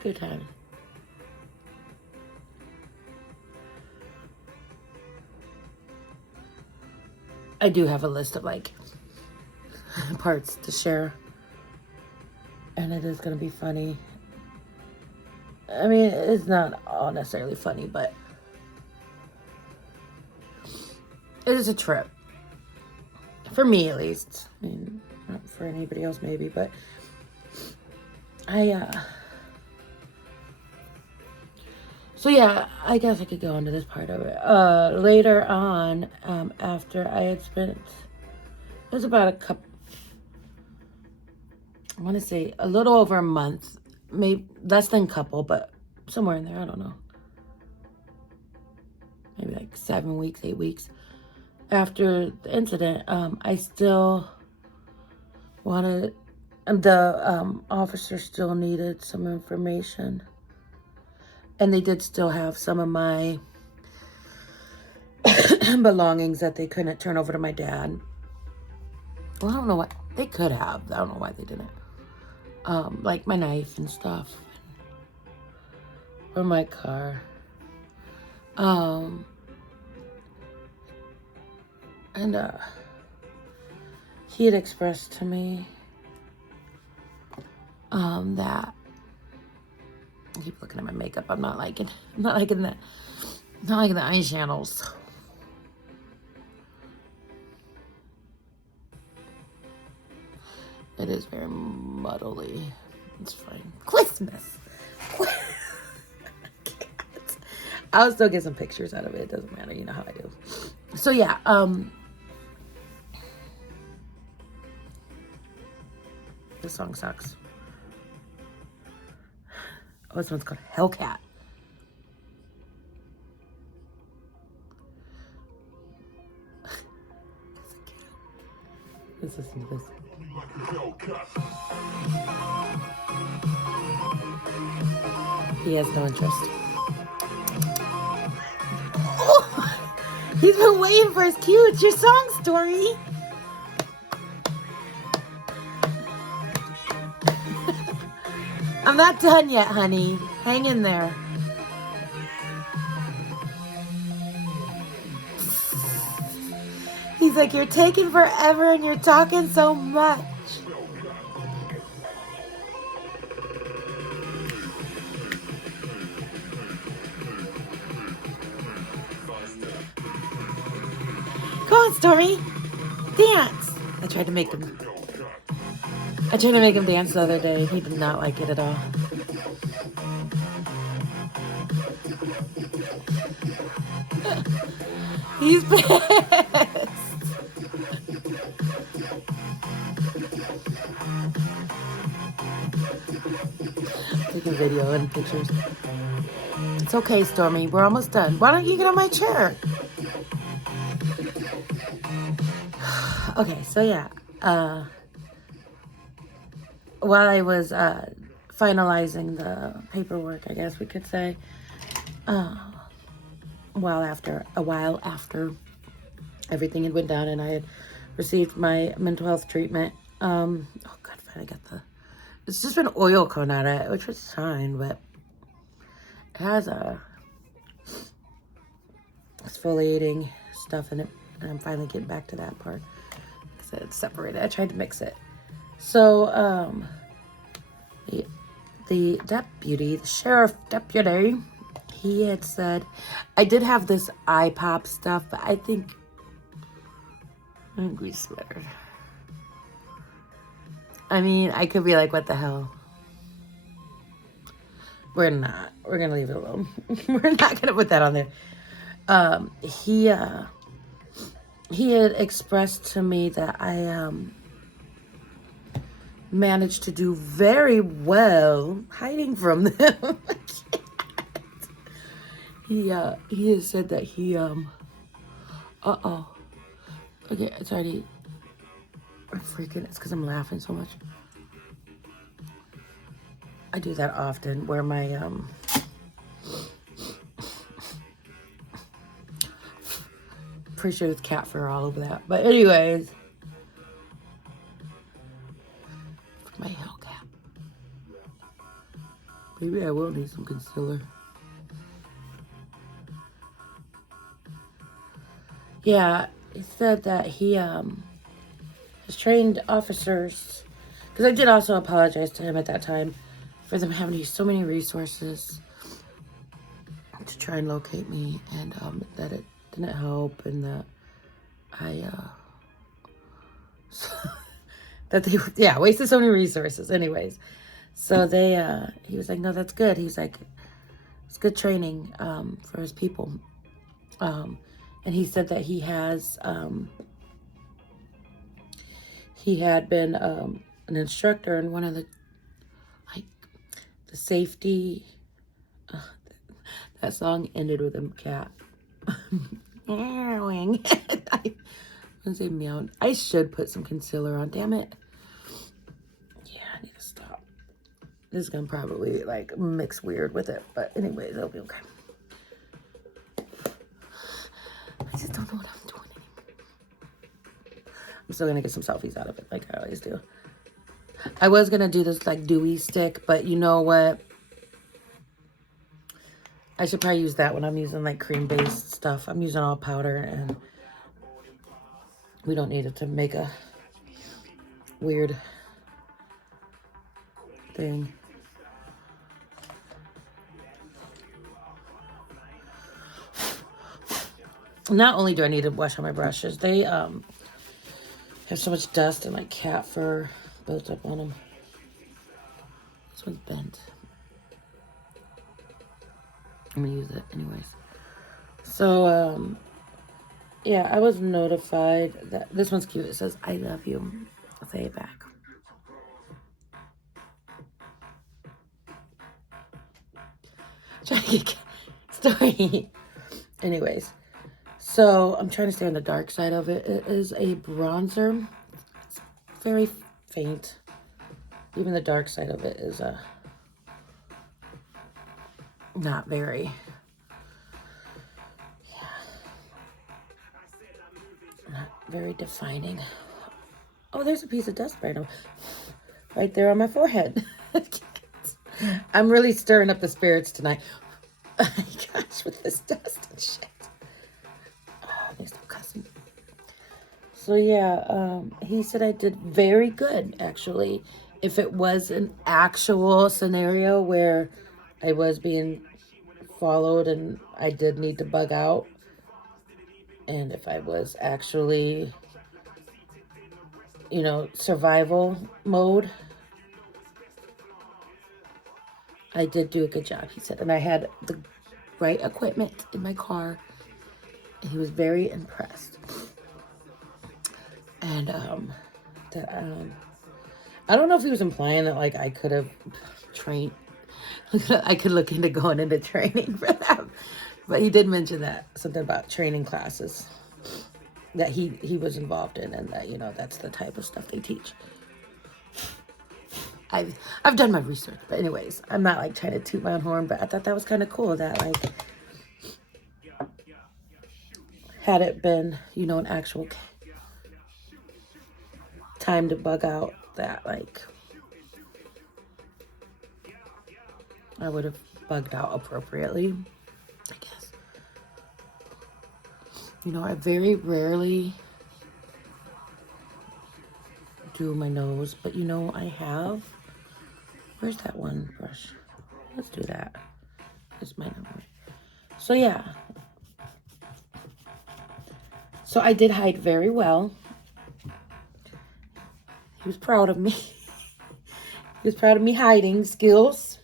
good time. I do have a list of like parts to share, and it is gonna be funny. I mean, it's not all necessarily funny, but it is a trip. For me, at least. I mean, not for anybody else maybe, but so yeah, I guess I could go into this part of it. Later on, after I had spent, it was about I want to say a little over a month, maybe less than couple, but somewhere in there, I don't know. Maybe like 7 weeks, 8 weeks after the incident, I still wanted, the officer still needed some information. And they did still have some of my belongings that they couldn't turn over to my dad. Well, I don't know what, they could have. I don't know why they didn't. Like my knife and stuff. Or my car. And he had expressed to me that, I keep looking at my makeup. I'm not liking the eye channels. It is very muddly. It's fine. Christmas. I'll still get some pictures out of it. It doesn't matter. You know how I do. So yeah, this song sucks. Oh, this one's called Hellcat. Let's listen to this. He has no interest. Oh, he's been waiting for his cue. It's your song, Story. I'm not done yet, honey. Hang in there. He's like, you're taking forever and you're talking so much. Go on, Story. Dance. I tried to make him dance the other day. He did not like it at all. He's pissed. Taking video and pictures. It's okay, Stormy. We're almost done. Why don't you get on my chair? Okay, so yeah. While I was finalizing the paperwork, I guess we could say, a while after everything had went down and I had received my mental health treatment. Oh God, finally got it's just been oil coming out of it, which was fine, but it has exfoliating stuff in it, and I'm finally getting back to that part because it's separated. I tried to mix it. So, the sheriff deputy, he had said, I did have this eye pop stuff, but I think we sweater. I mean, I could be like, what the hell? We're not. We're going to leave it alone. We're not going to put that on there. He had expressed to me that I managed to do very well hiding from them. He has said that he okay, it's already freaking, it's because I'm laughing so much. I do that often where my pretty sure it's cat fur all over that, but anyways, my Hellcat. Maybe I will need some concealer. Yeah, he said that he has trained officers, because I did also apologize to him at that time for them having so many resources to try and locate me, and that it didn't help, and that I that they wasted so many resources. Anyways, so he was like, no, that's good. He's like, it's good training for his people. And he said that he had been an instructor in one of the safety. That song ended with a cat meowing. I wouldn't say meow. I should put some concealer on. Damn it. Yeah, I need to stop. This is gonna probably like mix weird with it, but anyways, it'll be okay. I just don't know what I'm doing anymore. I'm still gonna get some selfies out of it, like I always do. I was gonna do this like dewy stick, but you know what? I should probably use that when I'm using like cream-based stuff. I'm using all powder, and we don't need it to make a weird thing. Not only do I need to wash out my brushes, they have so much dust and like cat fur built up on them. This one's bent. I'm gonna use it anyways. So yeah, I was notified that this one's cute. It says I love you. I'll say it back. Trying to get story. Anyways, so I'm trying to stay on the dark side of it. It is a bronzer. It's very faint. Even the dark side of it is not very, not very defining. Oh, there's a piece of dust right there on my forehead. I'm really stirring up the spirits tonight. Oh my gosh, with this dust and shit. Oh, there's no cussing. So yeah, he said I did very good, actually. If it was an actual scenario where I was being followed and I did need to bug out, and if I was actually, you know, survival mode, I did do a good job, he said. And I had the right equipment in my car. And he was very impressed. And I don't know if he was implying that, like, I could have trained, I could look into going into training for them. But he did mention that, something about training classes that he was involved in, and that, you know, that's the type of stuff they teach. I've done my research, but anyways, I'm not like trying to toot my own horn, but I thought that was kind of cool that, like, had it been, you know, an actual time to bug out, that, like, I would have bugged out appropriately, I guess. You know, I very rarely do my nose, but you know, I have. Where's that one brush? Let's do that. It's my number. So yeah. So I did hide very well. He was proud of me. He was proud of me hiding skills.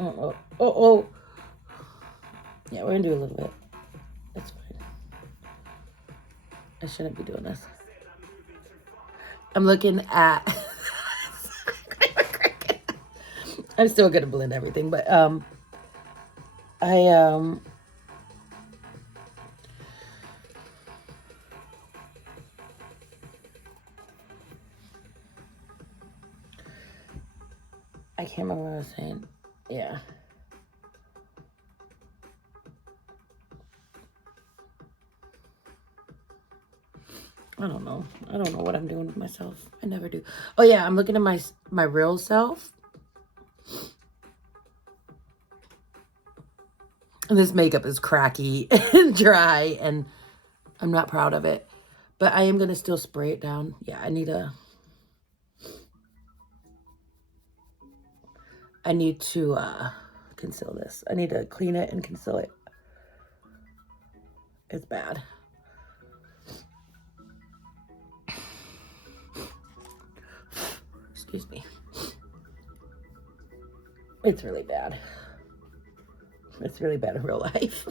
Oh. Yeah, we're gonna do a little bit. That's fine. I shouldn't be doing this. I'm looking at... I'm still gonna blend everything, but I can't remember what I was saying. Yeah. I don't know. I don't know what I'm doing with myself. I never do. Oh yeah, I'm looking at my real self. And this makeup is cracky and dry, and I'm not proud of it. But I am going to still spray it down. Yeah, I need to conceal this. I need to clean it and conceal it. It's bad. Excuse me. It's really bad. It's really bad in real life.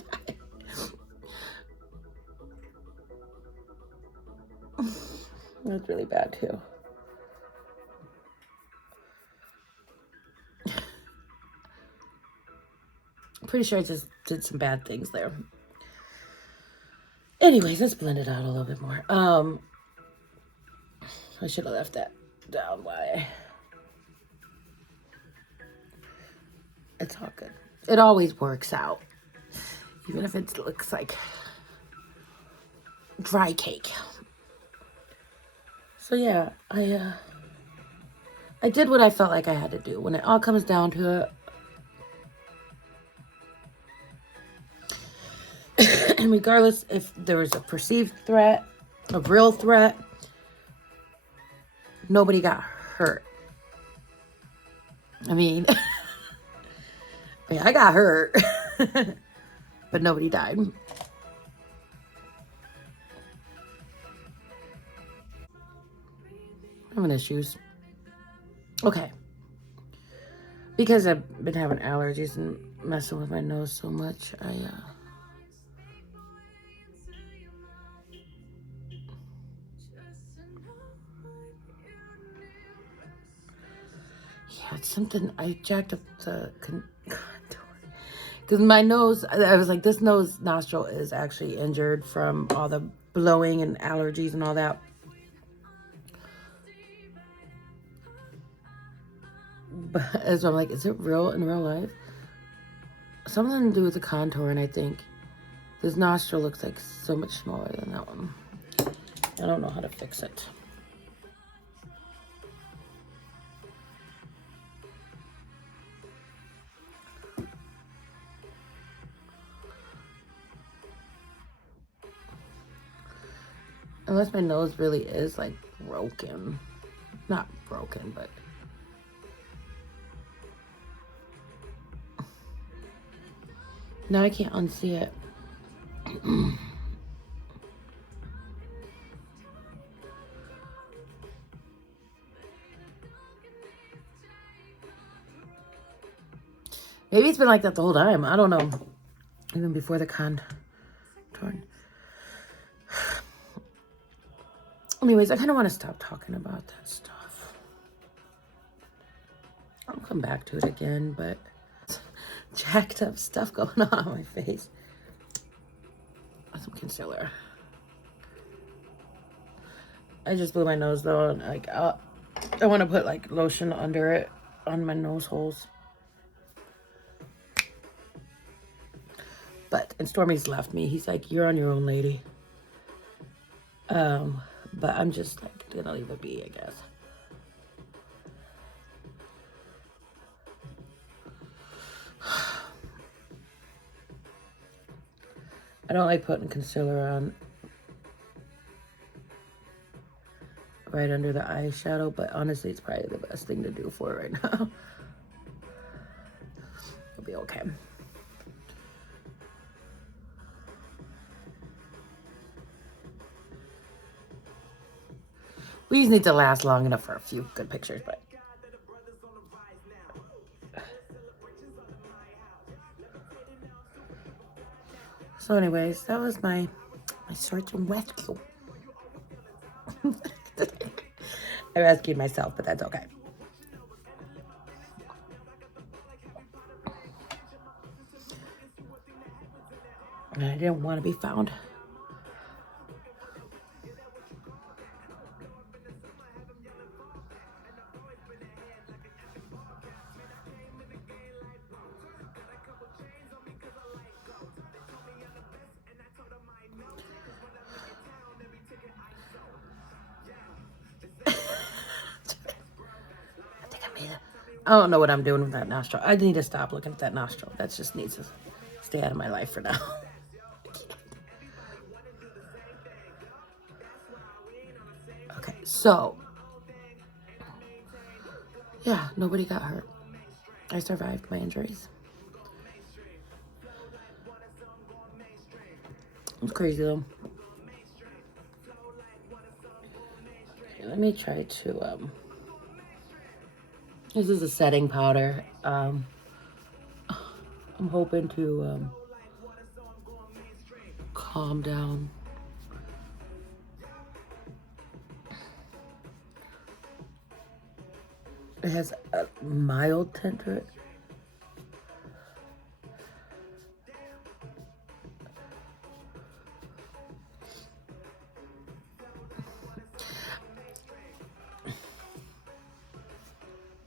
It's really bad too. Pretty sure I just did some bad things there. Anyways, let's blend it out a little bit more. I should have left that down. Why? It's all good. It always works out, even if it looks like dry cake. So yeah, I did what I felt like I had to do. When it all comes down to it, and regardless if there was a perceived threat, a real threat, nobody got hurt. I mean, I got hurt, but nobody died. I'm having issues. Okay. Because I've been having allergies and messing with my nose so much, yeah, it's something, I jacked up the contour. Because my nose, I was like, this nostril is actually injured from all the blowing and allergies and all that. But so I'm like, is it real in real life? Something to do with the contour, and I think this nostril looks like so much smaller than that one. I don't know how to fix it. Unless my nose really is like broken. Not broken, but now I can't unsee it. Maybe it's been like that the whole time. I don't know. Even before the contour. Anyways, I kind of want to stop talking about that stuff. I'll come back to it again, but jacked up stuff going on my face. Some concealer. I just blew my nose though, and like I want to put like lotion under it on my nose holes. And Stormy's left me. He's like, "You're on your own, lady." But I'm just like gonna leave it be, I guess. I don't like putting concealer on right under the eyeshadow, but honestly, it's probably the best thing to do for it right now. It'll be okay. We just need to last long enough for a few good pictures, but so anyways, that was my search and rescue. I rescued myself, but that's okay. I didn't want to be found. I don't know what I'm doing with that nostril. I need to stop looking at that nostril. That just needs to stay out of my life for now. Okay, so yeah, nobody got hurt. I survived my injuries. It's crazy though. Okay, let me try to this is a setting powder. I'm hoping to calm down. It has a mild tint to it.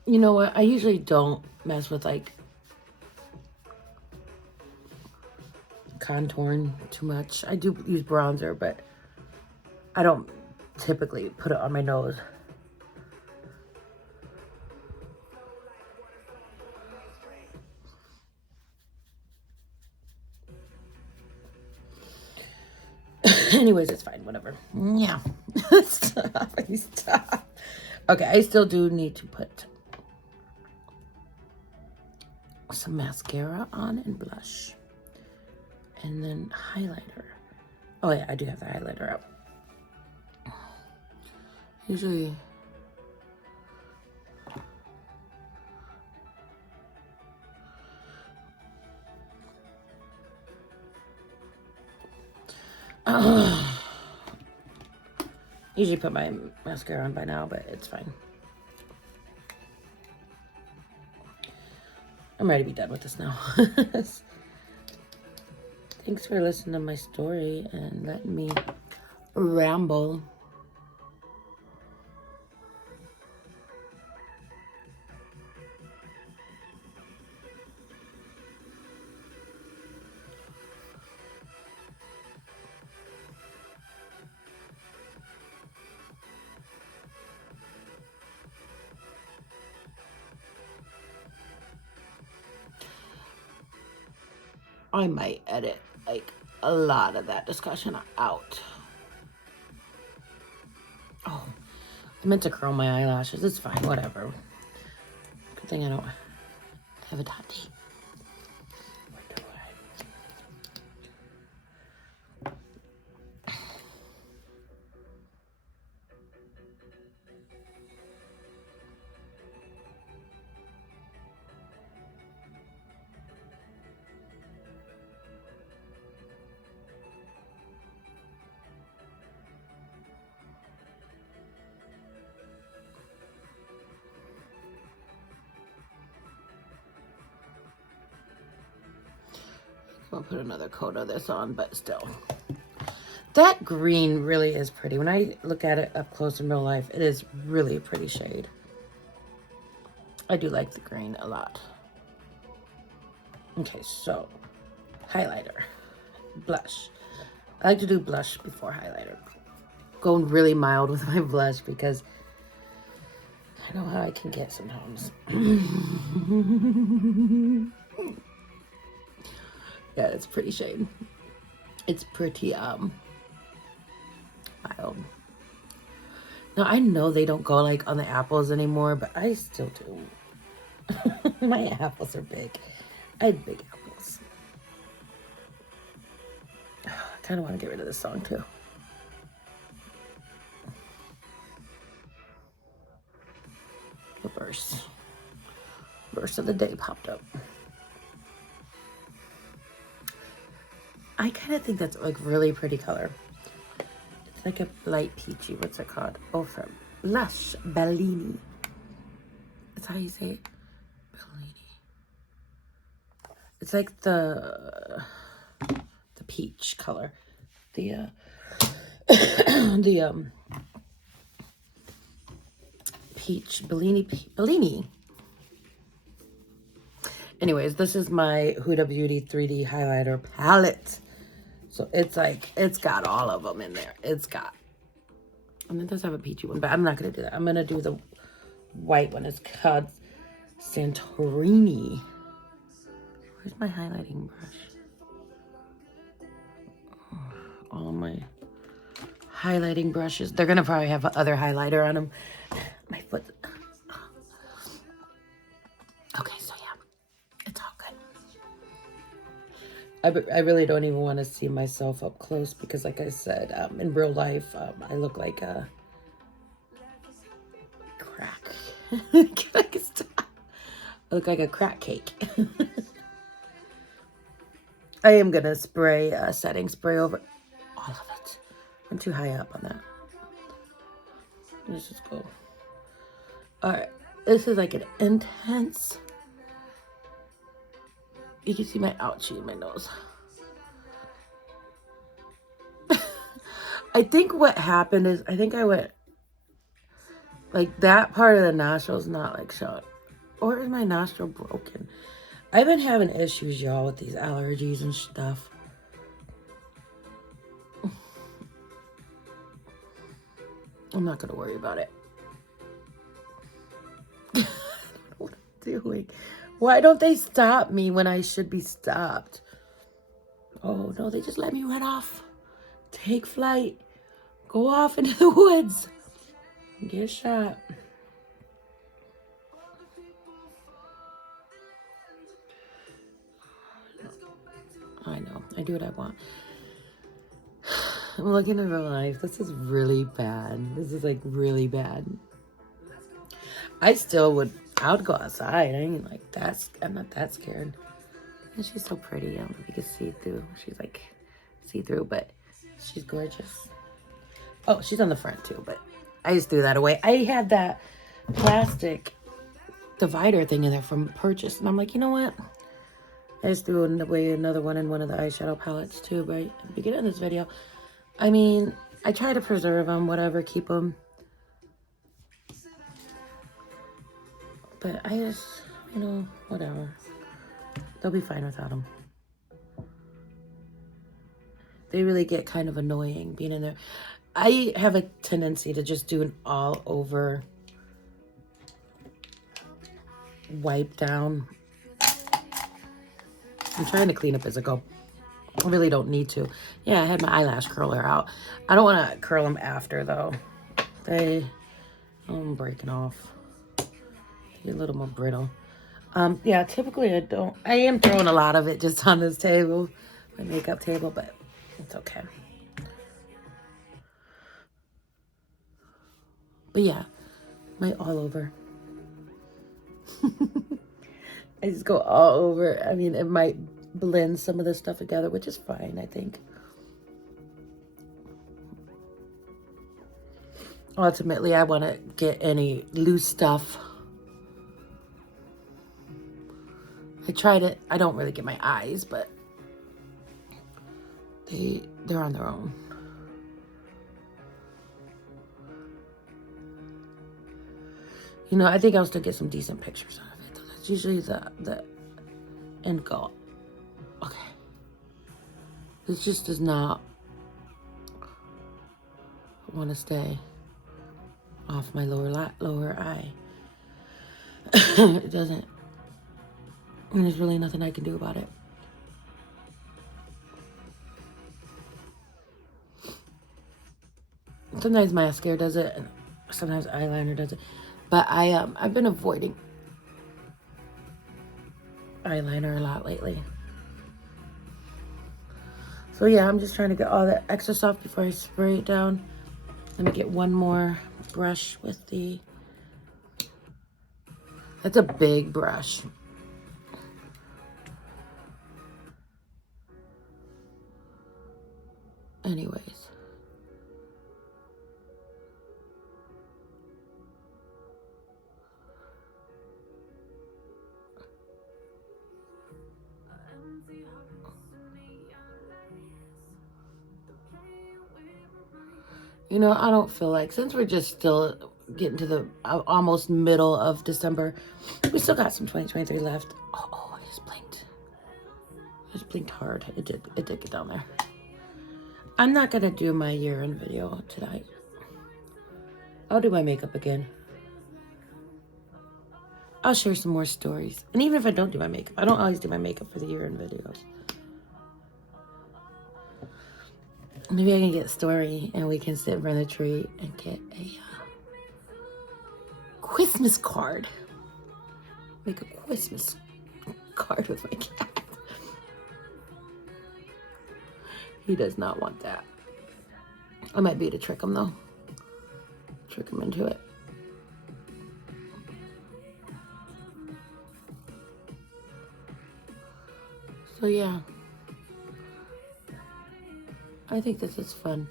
You know what? I usually don't mess with like contouring too much. I do use bronzer, but I don't typically put it on my nose. Anyways, it's fine, whatever. Yeah. Stop. Okay, I still do need to put some mascara on and blush. And then highlighter. Oh yeah, I do have the highlighter up. Usually usually put my mascara on by now, but it's fine. I'm ready to be done with this now. Thanks for listening to my story and letting me ramble. I might edit like a lot of that discussion out. Oh, I meant to curl my eyelashes. It's fine, whatever. Good thing I don't have a tati. I'll put another coat of this on, but still. That green really is pretty. When I look at it up close in real life, it is really a pretty shade. I do like the green a lot. Okay, so highlighter, blush. I like to do blush before highlighter. Going really mild with my blush because I know how I can get sometimes. Yeah, it's a pretty shade. It's pretty mild. Now I know they don't go like on the apples anymore, but I still do. My apples are big. I had big apples. I kind of want to get rid of this song too. The verse of the day popped up. I kind of think that's like really pretty color. It's like a light peachy. What's it called? Oh, from Lush Bellini. That's how you say it. Bellini. It's like the peach color. The peach Bellini. Anyways, this is my Huda Beauty 3D highlighter palette. So it's like, it's got all of them in there. It's got, and it does have a peachy one, but I'm not going to do that. I'm going to do the white one. It's called Santorini. Where's my highlighting brush? Oh, all my highlighting brushes. They're going to probably have other highlighter on them. My foot. Okay, so yeah, it's all good. I really don't even want to see myself up close because, like I said, in real life, I look like a crack. I look like a crack cake. I am going to spray setting spray over all of it. I'm too high up on that. Let's just go. All right. This is like an intense. You can see my ouchie in my nose. I think what happened is, I think I went, like that part of the nostril is not like showing. Or is my nostril broken? I've been having issues, y'all, with these allergies and stuff. I'm not going to worry about it. I don't know what I'm doing. Why don't they stop me when I should be stopped? Oh, no, they just let me run off. Take flight. Go off into the woods. Get shot. I know. I do what I want. I'm looking at real life. This is really bad. This is like really bad. I would go outside. I ain't like that. I'm not that scared. And she's so pretty. I don't know if you can see through. She's like see-through, but she's gorgeous. Oh, she's on the front too, but I just threw that away. I had that plastic divider thing in there from Purchase, and I'm like, you know what? I just threw away another one in one of the eyeshadow palettes too, right at the beginning of this video. I mean, I try to preserve them, whatever, keep them. But I just, you know, whatever. They'll be fine without them. They really get kind of annoying being in there. I have a tendency to just do an all over wipe down I'm trying to clean up as I go. I really don't need to. Yeah, I had my eyelash curler out. I don't want to curl them after, though. I'm breaking off. Get a little more brittle. Yeah, typically I am throwing a lot of it just on this table, my makeup table, but it's okay. But yeah, my all over. I just go all over. I mean, it might blend some of the stuff together, which is fine, I think. Ultimately, I want to get any loose stuff. I tried it. I don't really get my eyes, but they're on their own. You know, I think I'll still get some decent pictures out of it. That's usually the end goal. Okay. This just does not want to stay off my lower eye. It doesn't. And there's really nothing I can do about it. Sometimes mascara does it, and sometimes eyeliner does it. But I've been avoiding eyeliner a lot lately. So yeah, I'm just trying to get all that extra stuff before I spray it down. Let me get one more brush with the... That's a big brush. Anyways. You know, I don't feel like, since we're just still getting to the almost middle of December, we still got some 2023 left. Oh, I just blinked. I just blinked hard. It did get down there. I'm not going to do my year-end video tonight. I'll do my makeup again. I'll share some more stories. And even if I don't do my makeup, I don't always do my makeup for the year-end videos. Maybe I can get a story and we can sit in front of the tree and get a Christmas card. Make a Christmas card with my cat. He does not want that. I might be able to trick him though. Trick him into it. So yeah. I think this is fun.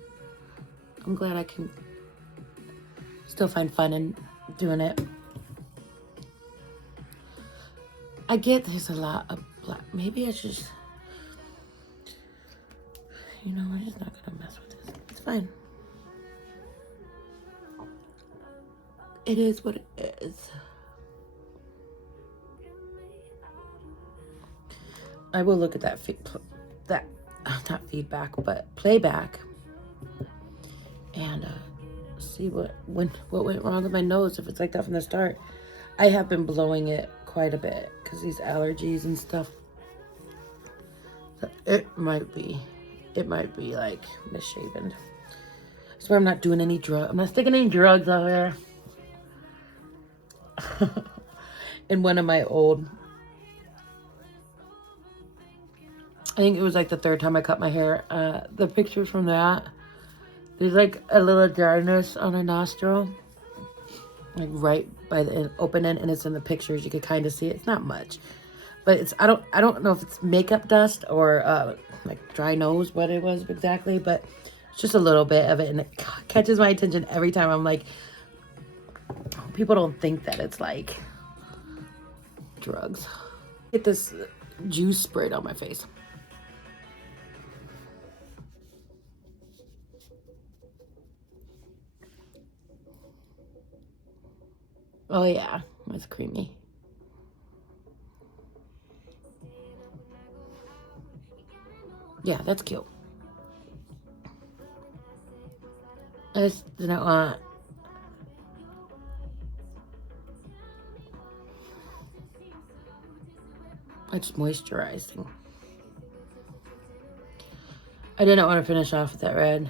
I'm glad I can still find fun in doing it. I get there's a lot of black. Maybe I should just... You know, I'm just not gonna mess with this. It's fine. It is what it is. I will look at that not feedback, but playback, and see what went wrong with my nose. If it's like that from the start, I have been blowing it quite a bit because these allergies and stuff. So it might be like misshapen. I swear I'm not doing any drug. I'm not sticking any drugs out there. In one of my old, I think it was like the third time I cut my hair. The pictures from that, there's like a little dryness on a nostril, like right by the opening, and it's in the pictures. You could kind of see it. It's not much, but it's I don't know if it's makeup dust or like dry nose, what it was exactly, but it's just a little bit of it, and it catches my attention every time. I'm like, people don't think that it's like drugs. Get this juice sprayed on my face. Oh yeah, it's creamy. Yeah, that's cute. I just didn't want... I just moisturizing. I didn't want to finish off with that red.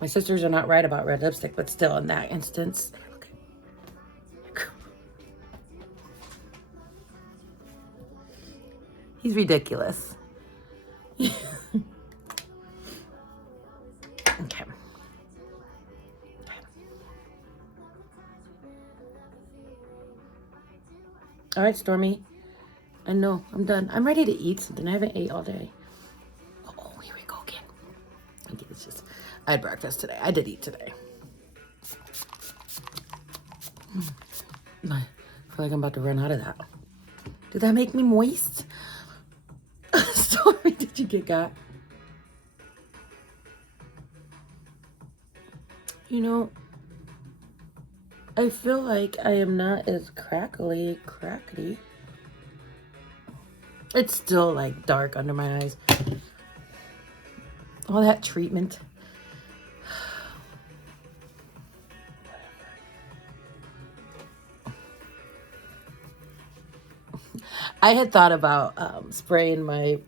My sisters are not right about red lipstick, but still in that instance. Okay. He's ridiculous. Okay. All right, Stormy. I know, I'm done. I'm ready to eat something. I haven't ate all day. Oh, here we go again. Okay, it's just, I had breakfast today. I did eat today. I feel like I'm about to run out of that. Did that make me moist? Stormy, did you get got? You know, I feel like I am not as crackety. It's still like dark under my eyes. All that treatment. I had thought about spraying my,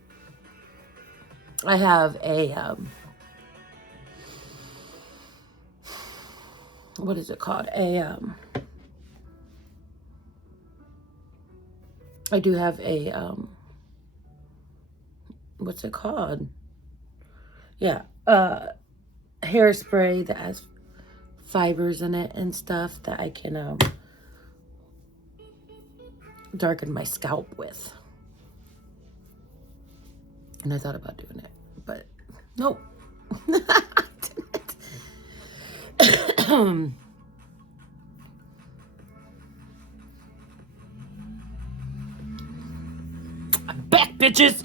I have a, what is it called? I do have a, what's it called? Yeah, hairspray that has fibers in it and stuff that I can darken my scalp with. And I thought about doing it, but nope. I'm back, bitches.